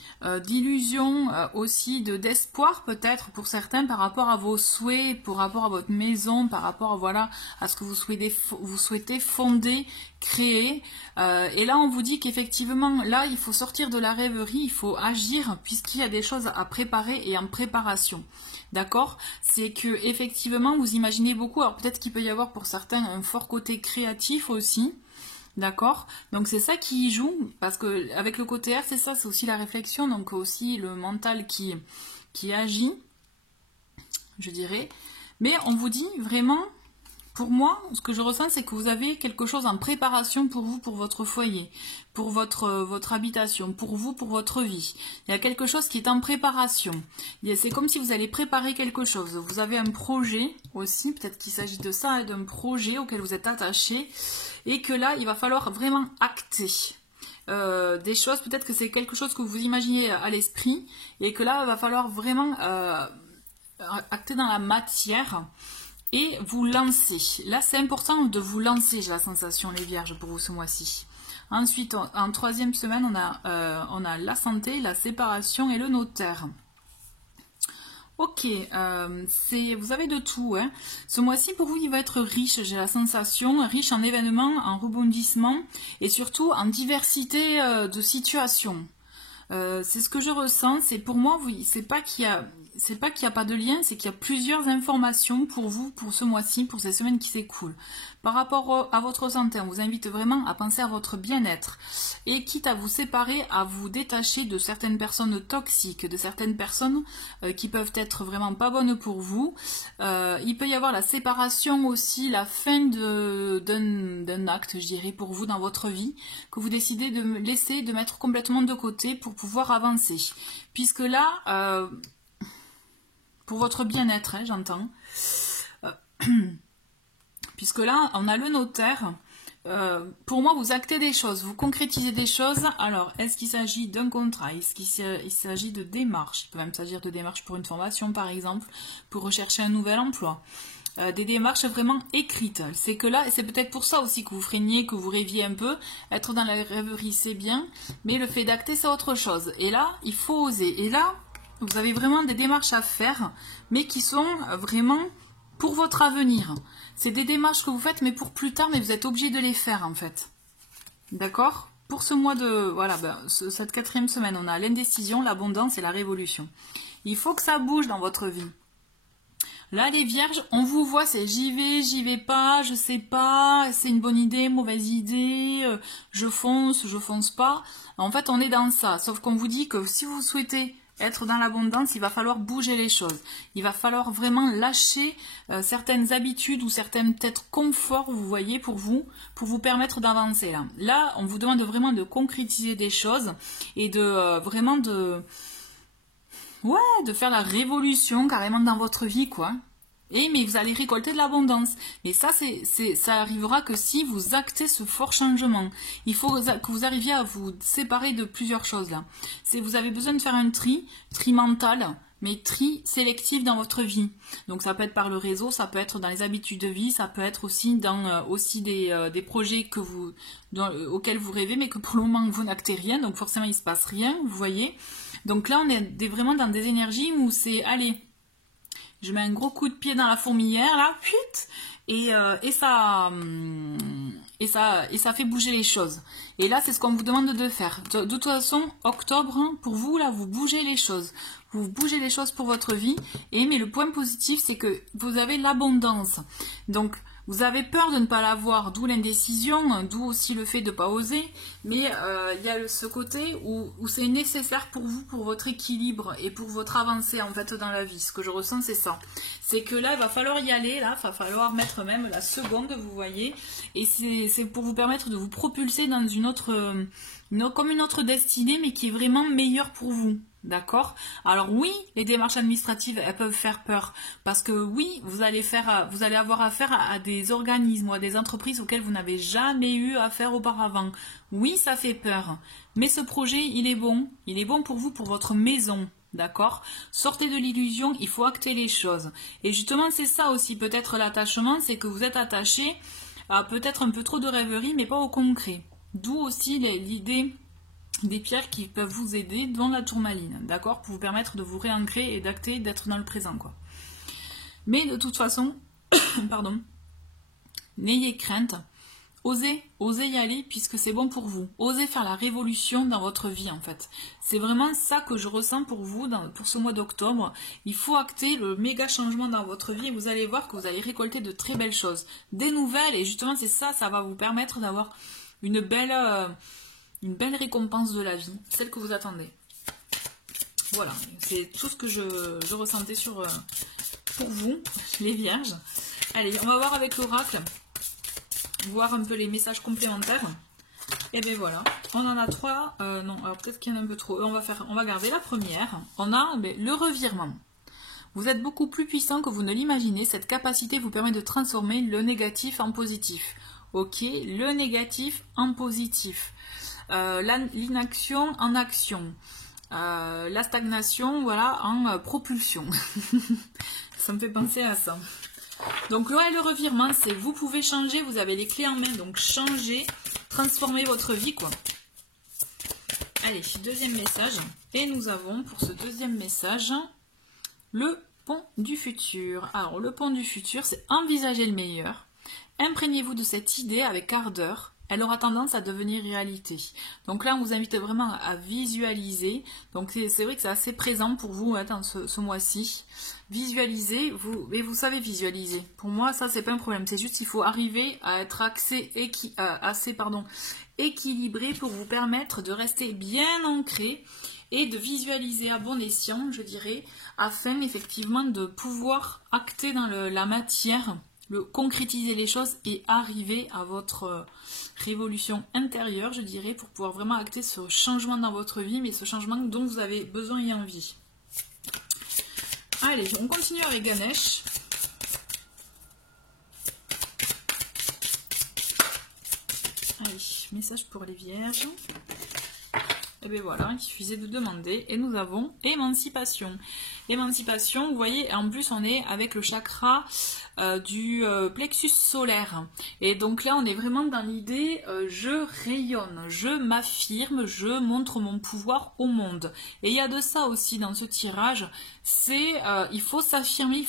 d'illusions, aussi d'espoir peut-être pour certains par rapport à vos souhaits, par rapport à votre maison, par rapport voilà, à ce que vous souhaitez fonder, créer. Et là, on vous dit qu'effectivement, là, il faut sortir de la rêverie, il faut agir puisqu'il y a des choses à préparer et en préparation. D'accord? C'est que effectivement, vous imaginez beaucoup. Alors peut-être qu'il peut y avoir pour certains un fort côté créatif aussi. D'accord? Donc c'est ça qui joue, parce que avec le côté R, c'est ça, c'est aussi la réflexion, donc aussi le mental qui agit, je dirais. Mais on vous dit vraiment, pour moi, ce que je ressens, c'est que vous avez quelque chose en préparation pour vous, pour votre foyer, pour votre habitation, pour vous, pour votre vie. Il y a quelque chose qui est en préparation. C'est comme si vous allez préparer quelque chose. Vous avez un projet aussi, peut-être qu'il s'agit de ça, d'un projet auquel vous êtes attaché, et que là, il va falloir vraiment acter. Des choses, peut-être que c'est quelque chose que vous imaginez à l'esprit, et que là, il va falloir vraiment acter dans la matière, et vous lancer. Là, c'est important de vous lancer, j'ai la sensation, les vierges, pour vous ce mois-ci. Ensuite, en troisième semaine, on a la santé, la séparation et le notaire. Ok, vous avez de tout. Hein. Ce mois-ci, pour vous, il va être riche, j'ai la sensation, riche en événements, en rebondissements et surtout en diversité de situations. C'est ce que je ressens. C'est pour moi, oui, c'est pas qu'il y a pas de lien, c'est qu'il y a plusieurs informations pour vous, pour ce mois-ci, pour ces semaines qui s'écoulent. Par rapport à votre santé, on vous invite vraiment à penser à votre bien-être. Et quitte à vous séparer, à vous détacher de certaines personnes toxiques, de certaines personnes qui peuvent être vraiment pas bonnes pour vous. Il peut y avoir la séparation aussi, la fin d'un acte, je dirais, pour vous dans votre vie, que vous décidez de laisser, de mettre complètement de côté pour pouvoir avancer. Puisque là, pour votre bien-être, hein, j'entends. Puisque là, on a le notaire. Pour moi, vous actez des choses, vous concrétisez des choses. Alors, est-ce qu'il s'agit d'un contrat? Est-ce qu'il s'agit de démarches? Il peut même s'agir de démarches pour une formation, par exemple, pour rechercher un nouvel emploi. Des démarches vraiment écrites. C'est que là, et c'est peut-être pour ça aussi que vous freiniez, que vous rêviez un peu. Être dans la rêverie, c'est bien, mais le fait d'acter, c'est autre chose. Et là, il faut oser. Et là, vous avez vraiment des démarches à faire, mais qui sont vraiment pour votre avenir. C'est des démarches que vous faites, mais pour plus tard, mais vous êtes obligé de les faire, en fait. D'accord? Pour ce mois de... Voilà, cette quatrième semaine, on a l'indécision, l'abondance et la révolution. Il faut que ça bouge dans votre vie. Là, les vierges, on vous voit, c'est j'y vais pas, je sais pas, c'est une bonne idée, mauvaise idée, je fonce pas. En fait, on est dans ça. Sauf qu'on vous dit que si vous souhaitez être dans l'abondance, il va falloir bouger les choses. Il va falloir vraiment lâcher certaines habitudes ou certains peut-être conforts, vous voyez, pour vous permettre d'avancer là. Là, on vous demande vraiment de concrétiser des choses et de vraiment de faire la révolution carrément dans votre vie, quoi. Mais vous allez récolter de l'abondance. Et ça, ça arrivera que si vous actez ce fort changement. Il faut que vous arriviez à vous séparer de plusieurs choses là. Vous avez besoin de faire un tri mental, mais tri sélectif dans votre vie. Donc ça peut être par le réseau, ça peut être dans les habitudes de vie, ça peut être aussi dans des projets auxquels vous rêvez, mais que pour le moment vous n'actez rien, donc forcément il ne se passe rien, vous voyez. Donc là on est vraiment dans des énergies où c'est, allez, je mets un gros coup de pied dans la fourmilière, là, et ça fait bouger les choses. Et là, c'est ce qu'on vous demande de faire. De toute façon, octobre, pour vous, là, vous bougez les choses. Vous bougez les choses pour votre vie. Mais le point positif, c'est que vous avez l'abondance. Donc, vous avez peur de ne pas l'avoir, d'où l'indécision, d'où aussi le fait de ne pas oser. Mais il y a ce côté où c'est nécessaire pour vous, pour votre équilibre et pour votre avancée en fait dans la vie. Ce que je ressens, c'est ça. C'est que là, il va falloir y aller, là, il va falloir mettre même la seconde, vous voyez. Et c'est pour vous permettre de vous propulser dans comme une autre destinée, mais qui est vraiment meilleure pour vous. D'accord? Alors oui, les démarches administratives, elles peuvent faire peur. Parce que oui, vous allez avoir affaire à des organismes ou à des entreprises auxquelles vous n'avez jamais eu affaire auparavant. Oui, ça fait peur. Mais ce projet, il est bon. Il est bon pour vous, pour votre maison. D'accord? Sortez de l'illusion, il faut acter les choses. Et justement, c'est ça aussi, peut-être l'attachement, c'est que vous êtes attaché à peut-être un peu trop de rêverie, mais pas au concret. D'où aussi l'idée des pierres qui peuvent vous aider, dont la tourmaline, d'accord, pour vous permettre de vous réancrer et d'acter, d'être dans le présent, quoi. Mais de toute façon, pardon, n'ayez crainte, osez y aller puisque c'est bon pour vous. Osez faire la révolution dans votre vie, en fait. C'est vraiment ça que je ressens pour vous, pour ce mois d'octobre. Il faut acter le méga changement dans votre vie et vous allez voir que vous allez récolter de très belles choses, des nouvelles, et justement c'est ça, ça va vous permettre d'avoir une belle récompense de la vie, celle que vous attendez. Voilà, c'est tout ce que je ressentais pour vous, les vierges. Allez, on va voir avec l'oracle, voir un peu les messages complémentaires. Et bien voilà, on en a 3. Non, alors peut-être qu'il y en a un peu trop. On va garder la première. On a le revirement. Vous êtes beaucoup plus puissant que vous ne l'imaginez. Cette capacité vous permet de transformer le négatif en positif. Ok, le négatif en positif. L'inaction en action, la stagnation, voilà, en propulsion. Ça me fait penser à ça. Donc le revirement, c'est vous pouvez changer, vous avez les clés en main, donc changer, transformer votre vie, quoi. Allez, deuxième message. Et nous avons pour ce deuxième message le pont du futur. Alors le pont du futur, c'est envisager le meilleur. Imprégnez-vous de cette idée avec ardeur. Elle aura tendance à devenir réalité. Donc là, on vous invite vraiment à visualiser. Donc c'est vrai que c'est assez présent pour vous dans ce mois-ci. Visualisez, vous savez visualiser. Pour moi, ça, c'est pas un problème. C'est juste qu'il faut arriver à être équilibré pour vous permettre de rester bien ancré et de visualiser à bon escient, je dirais, afin effectivement de pouvoir acter dans la matière, concrétiser les choses et arriver à votre révolution intérieure, je dirais, pour pouvoir vraiment acter ce changement dans votre vie, mais ce changement dont vous avez besoin et envie. Allez, on continue avec Ganesh. Allez, message pour les vierges. Et bien voilà, il suffisait de demander. Et nous avons émancipation. Émancipation, vous voyez, en plus on est avec le chakra du plexus solaire. Et donc là on est vraiment dans l'idée je rayonne, je m'affirme, je montre mon pouvoir au monde. Et il y a de ça aussi dans ce tirage, c'est il faut s'affirmer,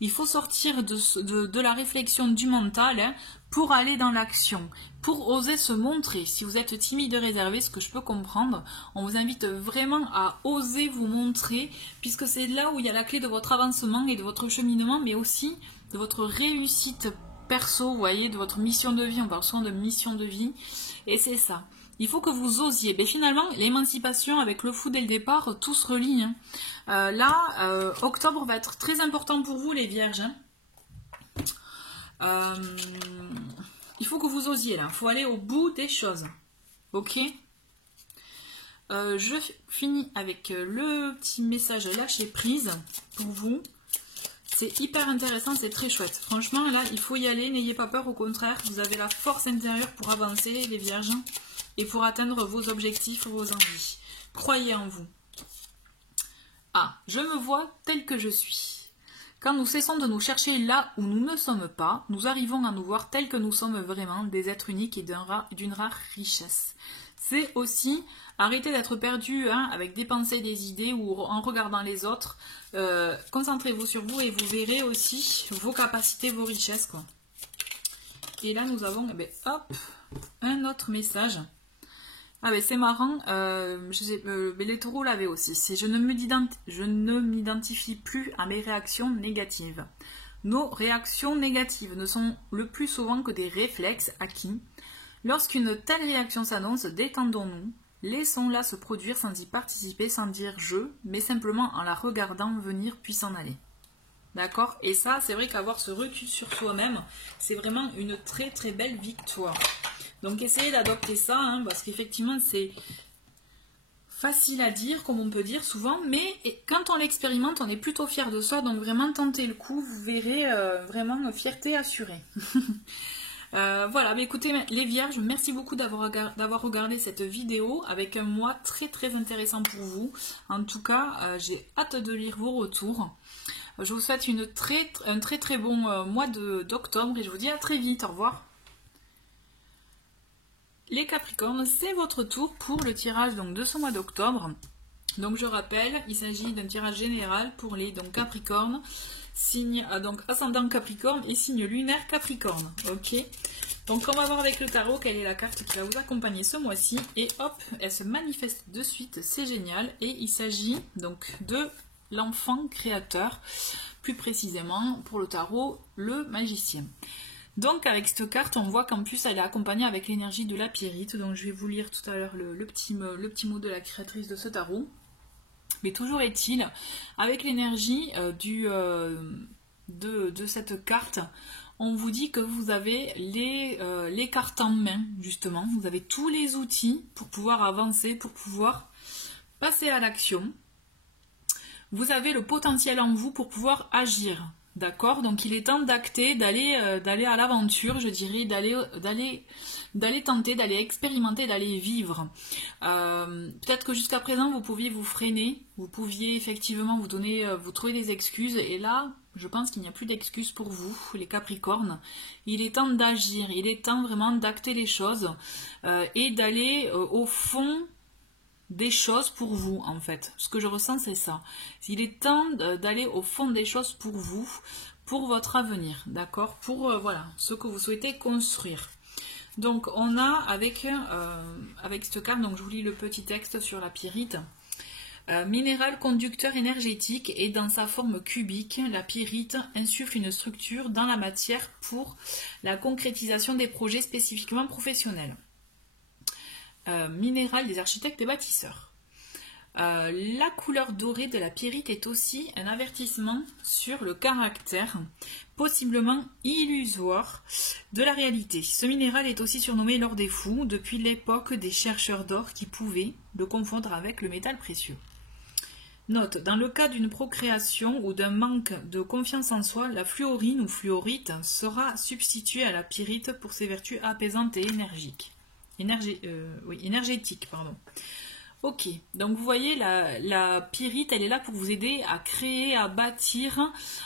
il faut sortir de la réflexion du mental, hein, pour aller dans l'action, pour oser se montrer. Si vous êtes timide et réservé, ce que je peux comprendre, on vous invite vraiment à oser vous montrer, puisque c'est là où il y a la clé de votre avancement et de votre cheminement, mais aussi de votre réussite perso, vous voyez, de votre mission de vie. On parle souvent de mission de vie, et c'est ça. il faut que vous osiez. Mais finalement, l'émancipation avec le fou dès le départ, tout se relie. Hein. Là, octobre va être très important pour vous, les vierges. Hein. Il faut que vous osiez, là. Il faut aller au bout des choses. Ok. Je finis avec le petit message lâcher prise pour vous. C'est hyper intéressant, c'est très chouette. Franchement, là, il faut y aller, n'ayez pas peur, au contraire. Vous avez la force intérieure pour avancer, les vierges, et pour atteindre vos objectifs, vos envies. Croyez en vous. Ah, je me vois tel que je suis. Quand nous cessons de nous chercher là où nous ne sommes pas, nous arrivons à nous voir tels que nous sommes vraiment, des êtres uniques et d'une rare richesse. C'est aussi arrêter d'être perdu avec des pensées, des idées ou en regardant les autres. Concentrez-vous sur vous et vous verrez aussi vos capacités, vos richesses, quoi. Et là, nous avons hop, un autre message. Ah ben c'est marrant, les taureaux l'avaient aussi. C'est je ne m'identifie plus à mes réactions négatives. Nos réactions négatives ne sont le plus souvent que des réflexes acquis. Lorsqu'une telle réaction s'annonce, détendons-nous, laissons-la se produire sans y participer, sans dire je, mais simplement en la regardant venir puis s'en aller. D'accord? Et ça, c'est vrai qu'avoir ce recul sur soi-même, c'est vraiment une très très belle victoire. Donc essayez d'adopter ça, hein, parce qu'effectivement c'est facile à dire, comme on peut dire souvent, mais quand on l'expérimente, on est plutôt fier de soi, donc vraiment tentez le coup, vous verrez vraiment fierté assurée. Voilà, mais écoutez les vierges, merci beaucoup d'avoir regardé cette vidéo avec un mois très très intéressant pour vous. En tout cas, j'ai hâte de lire vos retours. Je vous souhaite un très très bon mois d'octobre et je vous dis à très vite, au revoir. Les Capricornes, c'est votre tour pour le tirage donc, de ce mois d'octobre. Donc je rappelle, il s'agit d'un tirage général pour les Capricornes, signe donc ascendant Capricorne et signe lunaire Capricorne. Ok. Donc on va voir avec le tarot quelle est la carte qui va vous accompagner ce mois-ci. Et hop, elle se manifeste de suite, c'est génial. Et il s'agit donc de l'enfant créateur, plus précisément pour le tarot, le magicien. Donc avec cette carte, on voit qu'en plus elle est accompagnée avec l'énergie de la pyrite. Donc je vais vous lire tout à l'heure le petit mot de la créatrice de ce tarot. Mais toujours est-il, avec l'énergie de cette carte, on vous dit que vous avez les cartes en main, justement. Vous avez tous les outils pour pouvoir avancer, pour pouvoir passer à l'action. Vous avez le potentiel en vous pour pouvoir agir. D'accord, donc il est temps d'acter, d'aller à l'aventure, je dirais, d'aller tenter, d'aller expérimenter, d'aller vivre. Peut-être que jusqu'à présent vous pouviez vous freiner, vous pouviez effectivement vous trouver des excuses, et là, je pense qu'il n'y a plus d'excuses pour vous, les Capricornes. Il est temps d'agir, il est temps vraiment d'acter les choses et d'aller au fond des choses pour vous, en fait. Ce que je ressens, c'est ça. Il est temps d'aller au fond des choses pour vous, pour votre avenir, d'accord? Pour, voilà, ce que vous souhaitez construire. Donc, on a avec cette carte, donc je vous lis le petit texte sur la pyrite. Minéral conducteur énergétique et dans sa forme cubique, la pyrite insuffle une structure dans la matière pour la concrétisation des projets spécifiquement professionnels. Minéral des architectes et bâtisseurs. La couleur dorée de la pyrite est aussi un avertissement sur le caractère possiblement illusoire de la réalité. Ce minéral est aussi surnommé l'or des fous depuis l'époque des chercheurs d'or qui pouvaient le confondre avec le métal précieux. Note, dans le cas d'une procréation ou d'un manque de confiance en soi, la fluorine ou fluorite sera substituée à la pyrite pour ses vertus apaisantes et énergétiques. Ok, donc vous voyez, la pyrite, elle est là pour vous aider à créer, à bâtir,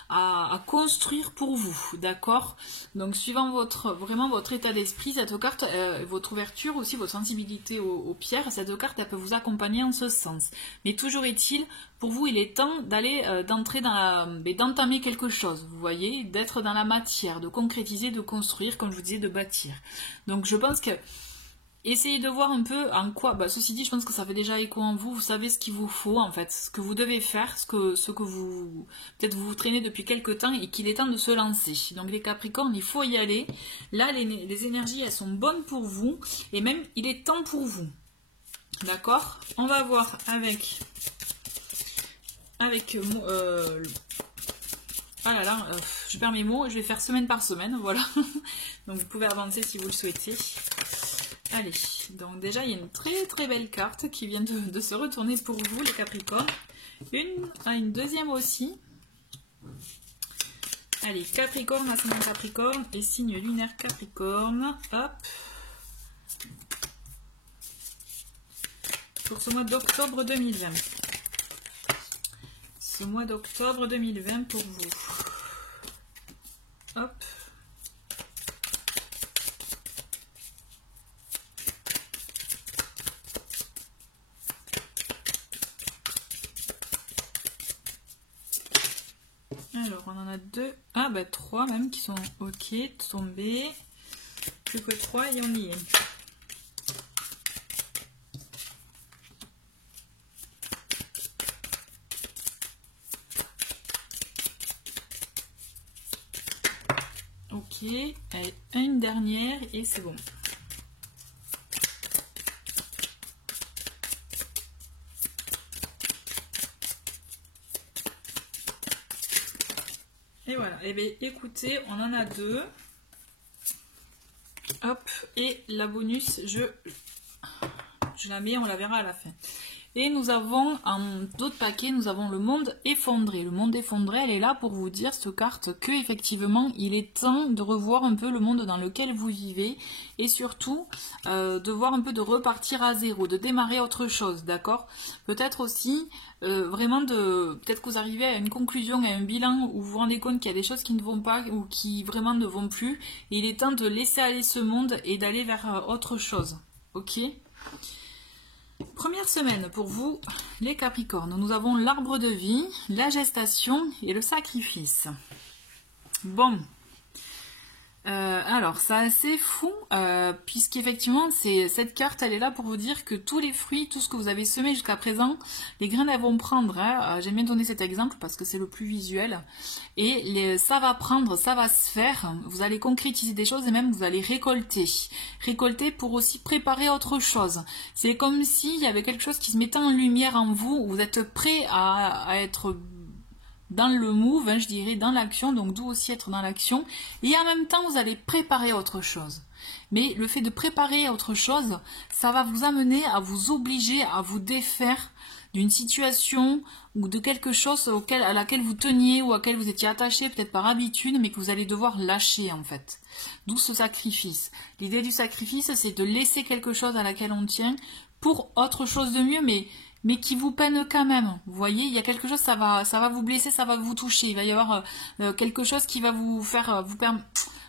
à construire pour vous, d'accord? Donc suivant vraiment votre état d'esprit, cette carte, votre ouverture aussi, votre sensibilité aux pierres, cette carte, elle peut vous accompagner en ce sens. Mais toujours est-il, pour vous, il est temps d'entamer quelque chose, vous voyez, d'être dans la matière, de concrétiser, de construire, comme je vous disais, de bâtir. Donc je pense que Essayez de voir un peu en quoi, ceci dit, je pense que ça fait déjà écho en vous, vous savez ce qu'il vous faut en fait, ce que vous devez faire, ce que vous, peut-être vous traînez depuis quelques temps et qu'il est temps de se lancer. Donc les Capricornes, il faut y aller. Là, les énergies, elles sont bonnes pour vous et même, il est temps pour vous. D'accord? On va voir avec ah là là, je perds mes mots, je vais faire semaine par semaine, voilà. Donc vous pouvez avancer si vous le souhaitez. Allez, donc déjà il y a une très très belle carte qui vient de se retourner pour vous les Capricornes. Une deuxième aussi. Allez, Capricorne, ascendant Capricorne et signe lunaire Capricorne. Hop. Pour ce mois d'octobre 2020. Ce mois d'octobre 2020 pour vous. Hop. Alors, on en a deux. Ah, trois même qui sont ok, tombés. Plus que 3 et on y est. Ok, allez, une dernière et c'est bon. Et voilà, et bien écoutez, on en a deux. Hop, et la bonus, je la mets, on la verra à la fin. Et nous avons, en d'autres paquets, nous avons le monde effondré. Le monde effondré, elle est là pour vous dire, cette carte, que effectivement, il est temps de revoir un peu le monde dans lequel vous vivez. Et surtout, de voir un peu de repartir à zéro, de démarrer autre chose, d'accord? Peut-être aussi, vraiment peut-être que vous arrivez à une conclusion, à un bilan, où vous vous rendez compte qu'il y a des choses qui ne vont pas, ou qui vraiment ne vont plus. Et il est temps de laisser aller ce monde et d'aller vers autre chose, ok? Première semaine pour vous, les Capricornes. Nous avons l'arbre de vie, la gestation et le sacrifice. Bon. Alors, c'est assez fou, puisqu'effectivement, cette carte, elle est là pour vous dire que tous les fruits, tout ce que vous avez semé jusqu'à présent, les graines, elles vont prendre. Hein. J'aime bien donner cet exemple parce que c'est le plus visuel. Et ça va prendre, ça va se faire. Vous allez concrétiser des choses et même vous allez récolter. Récolter pour aussi préparer autre chose. C'est comme s'il y avait quelque chose qui se mettait en lumière en vous. Vous êtes prêt à être dans le move, hein, je dirais, dans l'action, donc d'où aussi être dans l'action, et en même temps vous allez préparer autre chose. Mais le fait de préparer autre chose, ça va vous amener à vous obliger à vous défaire d'une situation ou de quelque chose à laquelle vous teniez ou à laquelle vous étiez attaché peut-être par habitude, mais que vous allez devoir lâcher en fait. D'où ce sacrifice. L'idée du sacrifice, c'est de laisser quelque chose à laquelle on tient pour autre chose de mieux, mais qui vous peine quand même. Vous voyez, il y a quelque chose, ça va vous blesser, ça va vous toucher. Il va y avoir quelque chose qui va vous faire,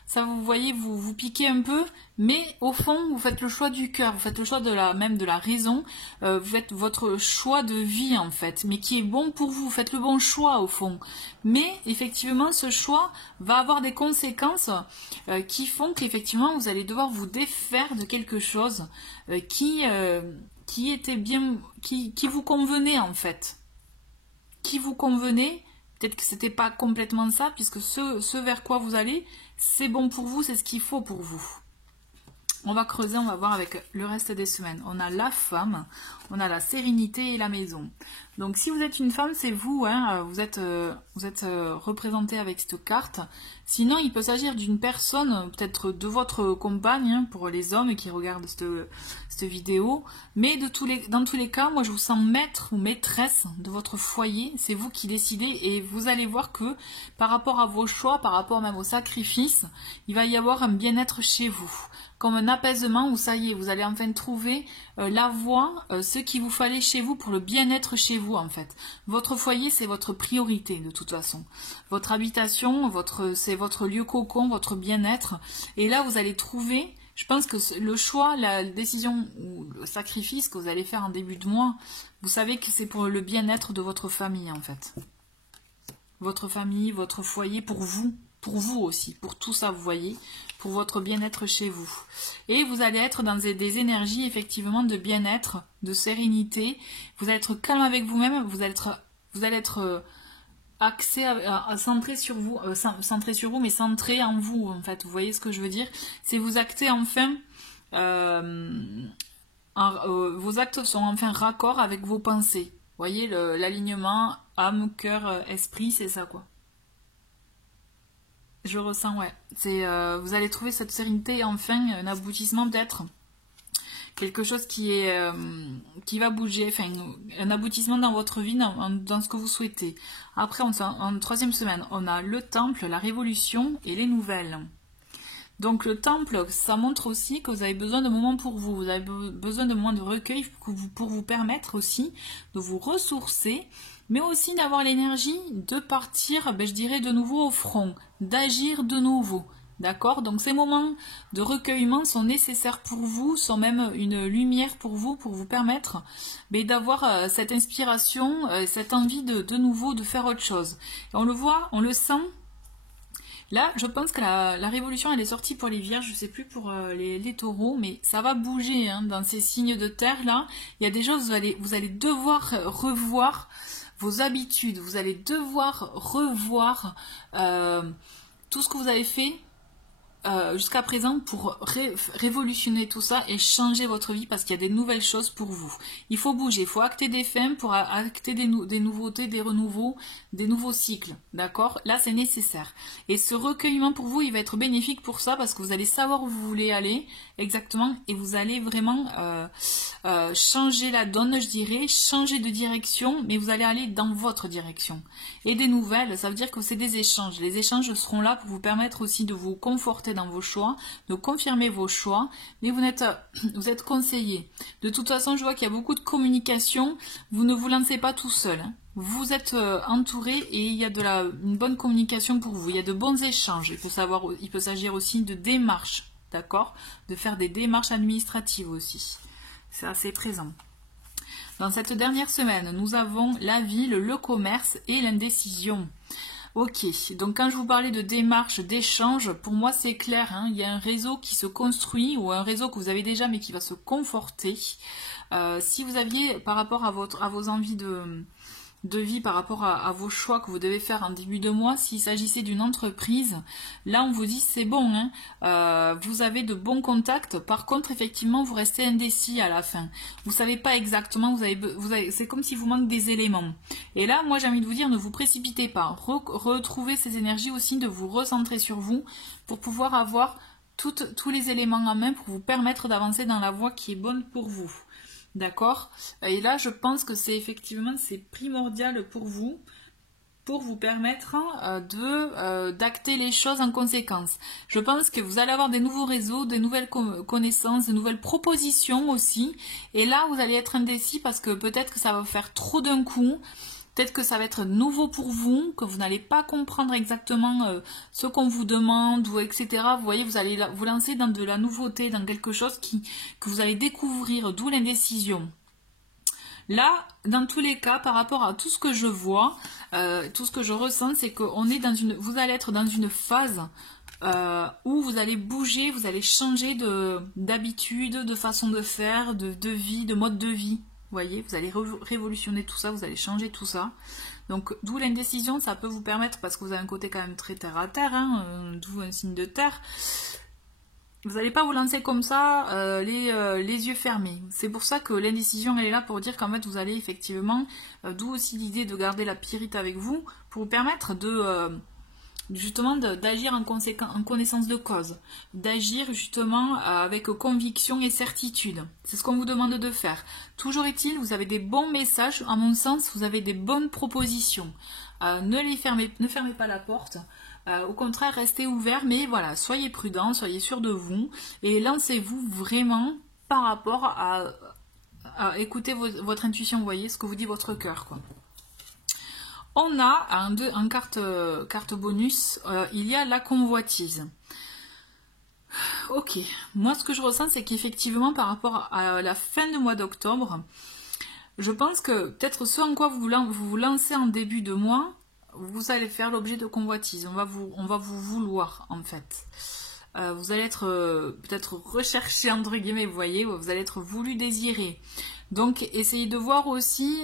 ça vous voyez, vous piquer un peu, mais au fond, vous faites le choix du cœur, vous faites le choix de la raison, vous faites votre choix de vie en fait, mais qui est bon pour vous, vous faites le bon choix au fond. Mais effectivement, ce choix va avoir des conséquences qui font qu'effectivement, vous allez devoir vous défaire de quelque chose qui était bien, qui vous convenait en fait. Qui vous convenait, peut-être que c'était pas complètement ça, puisque ce vers quoi vous allez, c'est bon pour vous, c'est ce qu'il faut pour vous. On va creuser, on va voir avec le reste des semaines. On a la femme, on a la sérénité et la maison. Donc si vous êtes une femme, c'est vous, hein, vous êtes représenté avec cette carte. Sinon, il peut s'agir d'une personne, peut-être de votre compagne, hein, pour les hommes qui regardent cette vidéo. Mais dans tous les cas, moi je vous sens maître ou maîtresse de votre foyer. C'est vous qui décidez et vous allez voir que par rapport à vos choix, par rapport même au sacrifice, il va y avoir un bien-être chez vous. Comme un apaisement où ça y est, vous allez enfin trouver la voie, ce qu'il vous fallait chez vous pour le bien-être chez vous en fait. Votre foyer, c'est votre priorité de toute façon. Votre habitation, c'est votre lieu cocon, votre bien-être. Et là, vous allez trouver, je pense que le choix, la décision ou le sacrifice que vous allez faire en début de mois, vous savez que c'est pour le bien-être de votre famille en fait. Votre famille, votre foyer, pour vous, pour vous aussi, pour tout ça, vous voyez, pour votre bien-être chez vous. Et vous allez être dans des énergies effectivement de bien-être, de sérénité. Vous allez être calme avec vous-même, vous allez être axé à centrer sur vous, centré sur vous, mais centré en vous en fait. Vous voyez ce que je veux dire? C'est vous acter enfin. Vos actes sont enfin raccord avec vos pensées. Vous voyez l'alignement âme, cœur, esprit, c'est ça quoi. Je ressens, ouais. Vous allez trouver cette sérénité, enfin, un aboutissement peut-être. Quelque chose qui va bouger, enfin, un aboutissement dans votre vie, dans ce que vous souhaitez. Après, en troisième semaine, on a le temple, la révolution et les nouvelles. Donc le temple, ça montre aussi que vous avez besoin de moments pour vous. Vous avez besoin de moments de recueil pour vous permettre aussi de vous ressourcer, mais aussi d'avoir l'énergie de partir, je dirais, de nouveau au front, d'agir de nouveau. D'accord? Donc ces moments de recueillement sont nécessaires pour vous, sont même une lumière pour vous permettre d'avoir cette inspiration, cette envie de nouveau de faire autre chose. Et on le voit, on le sent. Là, je pense que la révolution, elle est sortie pour les vierges, je ne sais plus pour les taureaux, mais ça va bouger hein, dans ces signes de terre, là. Il y a des choses, vous allez devoir revoir vos habitudes, vous allez devoir revoir tout ce que vous avez fait jusqu'à présent pour révolutionner tout ça et changer votre vie parce qu'il y a des nouvelles choses pour vous. Il faut bouger, il faut acter des fins pour acter des nouveautés, des renouveaux, des nouveaux cycles. D'accord? Là, c'est nécessaire. Et ce recueillement pour vous, il va être bénéfique pour ça parce que vous allez savoir où vous voulez aller exactement et vous allez vraiment changer la donne, je dirais, changer de direction, mais vous allez aller dans votre direction. Et des nouvelles, ça veut dire que c'est des échanges. Les échanges seront là pour vous permettre aussi de vous conforter dans vos choix, de confirmer vos choix, mais vous êtes conseillé. De toute façon, je vois qu'il y a beaucoup de communication, vous ne vous lancez pas tout seul. Hein. Vous êtes entouré et il y a une bonne communication pour vous, il y a de bons échanges. Il peut s'agir aussi de démarches, d'accord? De faire des démarches administratives aussi. C'est assez présent. Dans cette dernière semaine, nous avons la ville, le commerce et l'indécision. Ok, donc quand je vous parlais de démarche, d'échange, pour moi c'est clair, hein, il y a un réseau qui se construit ou un réseau que vous avez déjà mais qui va se conforter. Si vous aviez par rapport à vos envies de vie, par rapport à vos choix que vous devez faire en début de mois, s'il s'agissait d'une entreprise, là on vous dit c'est bon, hein, vous avez de bons contacts, par contre effectivement vous restez indécis à la fin, vous savez pas exactement, c'est comme si vous manque des éléments, et là moi j'ai envie de vous dire ne vous précipitez pas, retrouvez ces énergies aussi de vous recentrer sur vous pour pouvoir avoir tous les éléments en main pour vous permettre d'avancer dans la voie qui est bonne pour vous. D'accord? Et là, je pense que c'est primordial pour vous permettre d'acter les choses en conséquence. Je pense que vous allez avoir des nouveaux réseaux, des nouvelles connaissances, de nouvelles propositions aussi. Et là, vous allez être indécis parce que peut-être que ça va vous faire trop d'un coup. Peut-être que ça va être nouveau pour vous, que vous n'allez pas comprendre exactement ce qu'on vous demande, ou etc. Vous voyez, vous allez vous lancer dans de la nouveauté, dans quelque chose que vous allez découvrir, d'où l'indécision. Là, dans tous les cas, par rapport à tout ce que je vois, tout ce que je ressens, c'est que vous allez être dans une phase où vous allez bouger, vous allez changer d'habitude, de façon de faire, de vie, de mode de vie. Vous voyez, vous allez révolutionner tout ça, vous allez changer tout ça. Donc, d'où l'indécision, ça peut vous permettre, parce que vous avez un côté quand même très terre à terre, hein, d'où un signe de terre. Vous n'allez pas vous lancer comme ça, les yeux fermés. C'est pour ça que l'indécision, elle est là pour dire qu'en fait, vous allez effectivement, d'où aussi l'idée de garder la pyrite avec vous, pour vous permettre justement d'agir en connaissance de cause, d'agir justement avec conviction et certitude. C'est ce qu'on vous demande de faire. Toujours est-il, vous avez des bons messages, à mon sens, vous avez des bonnes propositions. Ne fermez pas la porte. Au contraire, restez ouvert, mais voilà, soyez prudent, soyez sûr de vous et lancez-vous vraiment par rapport à écouter votre intuition, vous voyez, ce que vous dit votre cœur, quoi. On a en carte bonus, il y a la convoitise. Ok, moi ce que je ressens c'est qu'effectivement par rapport à la fin du mois d'octobre, je pense que peut-être ce en quoi vous vous lancez en début de mois, vous allez faire l'objet de convoitises. On va vous vouloir, en fait. Vous allez être peut-être recherché, entre guillemets, vous voyez, vous allez être voulu, désiré. Donc, essayez de voir aussi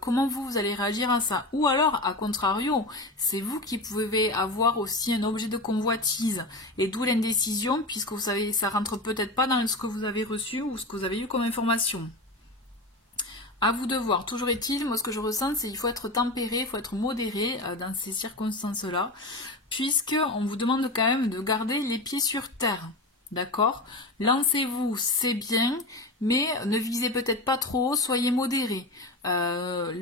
comment vous allez réagir à ça. Ou alors, à contrario, c'est vous qui pouvez avoir aussi un objet de convoitise. Et d'où l'indécision, puisque vous savez, ça rentre peut-être pas dans ce que vous avez reçu ou ce que vous avez eu comme information. À vous de voir. Toujours est-il, moi ce que je ressens, c'est qu'il faut être tempéré, il faut être modéré dans ces circonstances-là, puisqu'on vous demande quand même de garder les pieds sur terre. D'accord? Lancez-vous, c'est bien, mais ne visez peut-être pas trop haut, soyez modéré.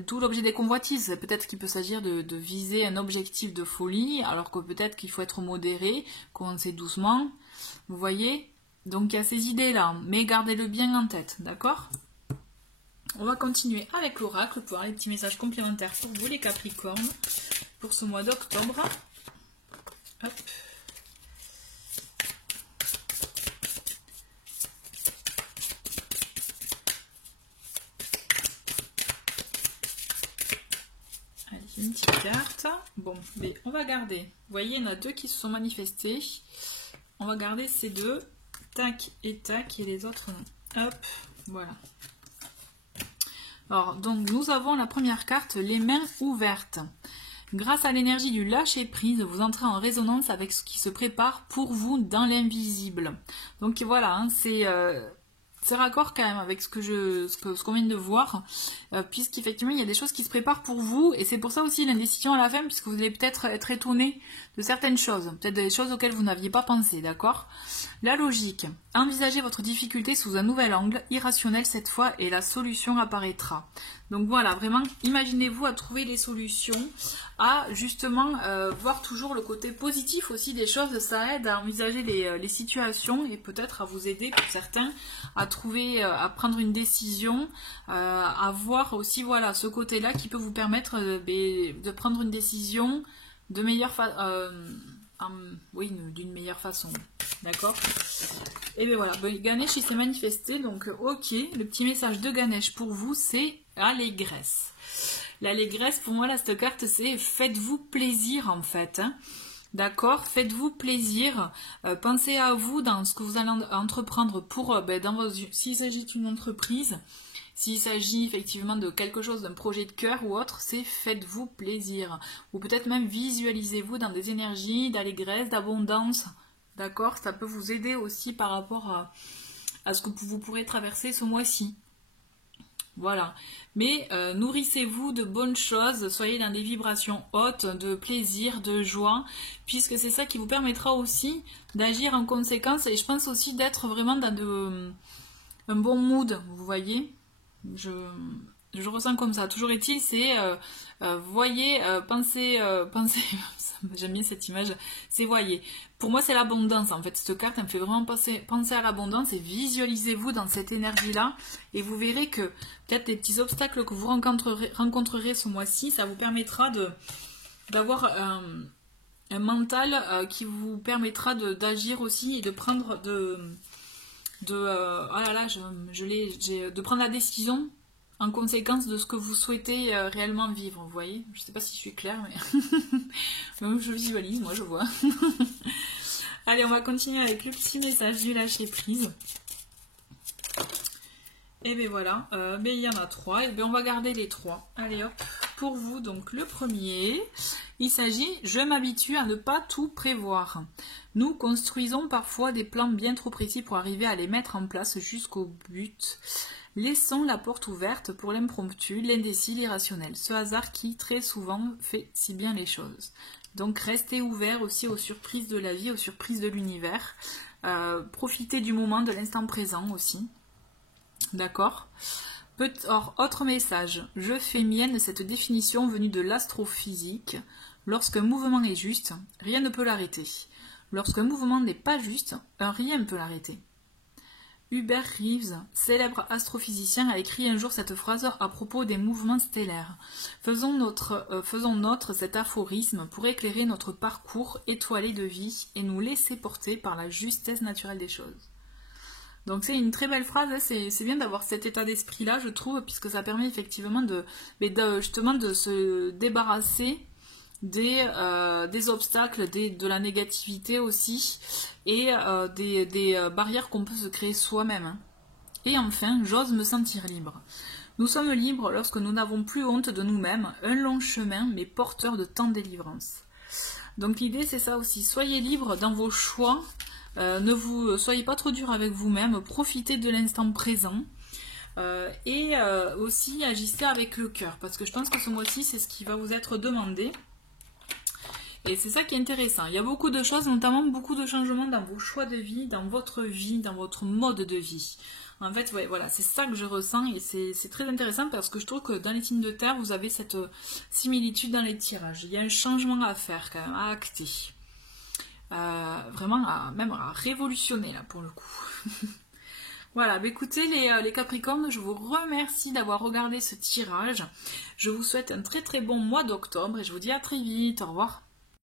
Tout l'objet des convoitises, peut-être qu'il peut s'agir de viser un objectif de folie, alors que peut-être qu'il faut être modéré, commencer doucement. Vous voyez? Donc il y a ces idées-là, mais gardez-le bien en tête, d'accord? On va continuer avec l'oracle pour avoir les petits messages complémentaires pour vous les Capricornes pour ce mois d'octobre. Hop. Allez, une petite carte. Bon, mais on va garder. Vous voyez, il y en a deux qui se sont manifestés. On va garder ces deux. Tac et tac, et les autres non. Hop, voilà. Alors, donc, nous avons la première carte, les mains ouvertes. Grâce à l'énergie du lâcher-prise, vous entrez en résonance avec ce qui se prépare pour vous dans l'invisible. Donc voilà, hein, c'est raccord quand même avec ce qu'on vient de voir, puisqu'effectivement il y a des choses qui se préparent pour vous, et c'est pour ça aussi l'indécision à la fin, puisque vous allez peut-être être étonné de certaines choses, peut-être des choses auxquelles vous n'aviez pas pensé, d'accord? La logique, envisagez votre difficulté sous un nouvel angle, irrationnel cette fois, et la solution apparaîtra. Donc voilà, vraiment, imaginez-vous à trouver les solutions, à justement voir toujours le côté positif aussi des choses, ça aide à envisager les situations et peut-être à vous aider pour certains à trouver, à prendre une décision, à voir aussi voilà ce côté-là qui peut vous permettre de prendre une décision de meilleure d'une meilleure façon, d'accord? Et bien voilà, Ganesh il s'est manifesté, donc ok, le petit message de Ganesh pour vous c'est allégresse. L'allégresse pour moi là cette carte c'est faites-vous plaisir en fait, hein. D'accord, faites-vous plaisir, pensez à vous dans ce que vous allez entreprendre pour, s'il s'agit d'une entreprise, s'il s'agit effectivement de quelque chose, d'un projet de cœur ou autre, c'est faites-vous plaisir. Ou peut-être même visualisez-vous dans des énergies d'allégresse, d'abondance, d'accord, ça peut vous aider aussi par rapport à ce que vous pourrez traverser ce mois-ci. Voilà, mais nourrissez-vous de bonnes choses, soyez dans des vibrations hautes, de plaisir, de joie, puisque c'est ça qui vous permettra aussi d'agir en conséquence, et je pense aussi d'être vraiment dans un bon mood, vous voyez, je ressens comme ça. Toujours est-il, c'est, voyez, pensez, j'aime bien cette image, c'est voyez. Pour moi, c'est l'abondance, en fait. Cette carte, elle me fait vraiment penser à l'abondance et visualisez-vous dans cette énergie-là. Et vous verrez que peut-être les petits obstacles que vous rencontrerez ce mois-ci, ça vous permettra d'avoir un mental qui vous permettra d'agir aussi et de prendre de prendre la décision en conséquence de ce que vous souhaitez réellement vivre, vous voyez. Je sais pas si je suis claire, mais je visualise, moi je vois. Allez, on va continuer avec le petit message du lâcher prise. Et bien voilà, il y en a 3, et bien on va garder les 3. Allez hop, pour vous, donc le premier, il s'agit « Je m'habitue à ne pas tout prévoir ». Nous construisons parfois des plans bien trop précis pour arriver à les mettre en place jusqu'au but. Laissons la porte ouverte pour l'impromptu, l'indécis, l'irrationnel. Ce hasard qui, très souvent, fait si bien les choses. Donc restez ouverts aussi aux surprises de la vie, aux surprises de l'univers. Profitez du moment, de l'instant présent aussi. D'accord ? Or, autre message. Je fais mienne cette définition venue de l'astrophysique. Lorsqu'un mouvement est juste, rien ne peut l'arrêter. Lorsqu'un mouvement n'est pas juste, un rien ne peut l'arrêter. Hubert Reeves, célèbre astrophysicien, a écrit un jour cette phrase à propos des mouvements stellaires. Faisons nôtre cet aphorisme pour éclairer notre parcours étoilé de vie et nous laisser porter par la justesse naturelle des choses. Donc c'est une très belle phrase, hein. C'est bien d'avoir cet état d'esprit-là, je trouve, puisque ça permet effectivement justement de se débarrasser des obstacles, de la négativité aussi, et des barrières qu'on peut se créer soi-même, hein. Et enfin, j'ose me sentir libre. Nous sommes libres lorsque nous n'avons plus honte de nous-mêmes, un long chemin, mais porteur de tant de délivrance. Donc l'idée c'est ça aussi, soyez libres dans vos choix, ne vous soyez pas trop dur avec vous-même, profitez de l'instant présent, et aussi agissez avec le cœur, parce que je pense que ce mois-ci c'est ce qui va vous être demandé. Et c'est ça qui est intéressant. Il y a beaucoup de choses, notamment beaucoup de changements dans vos choix de vie, dans votre mode de vie. En fait, ouais, voilà, c'est ça que je ressens et c'est très intéressant parce que je trouve que dans les signes de terre, vous avez cette similitude dans les tirages. Il y a un changement à faire quand même, à acter. Vraiment, même à révolutionner là pour le coup. Voilà, bah écoutez les Capricornes, je vous remercie d'avoir regardé ce tirage. Je vous souhaite un très très bon mois d'octobre et je vous dis à très vite. Au revoir.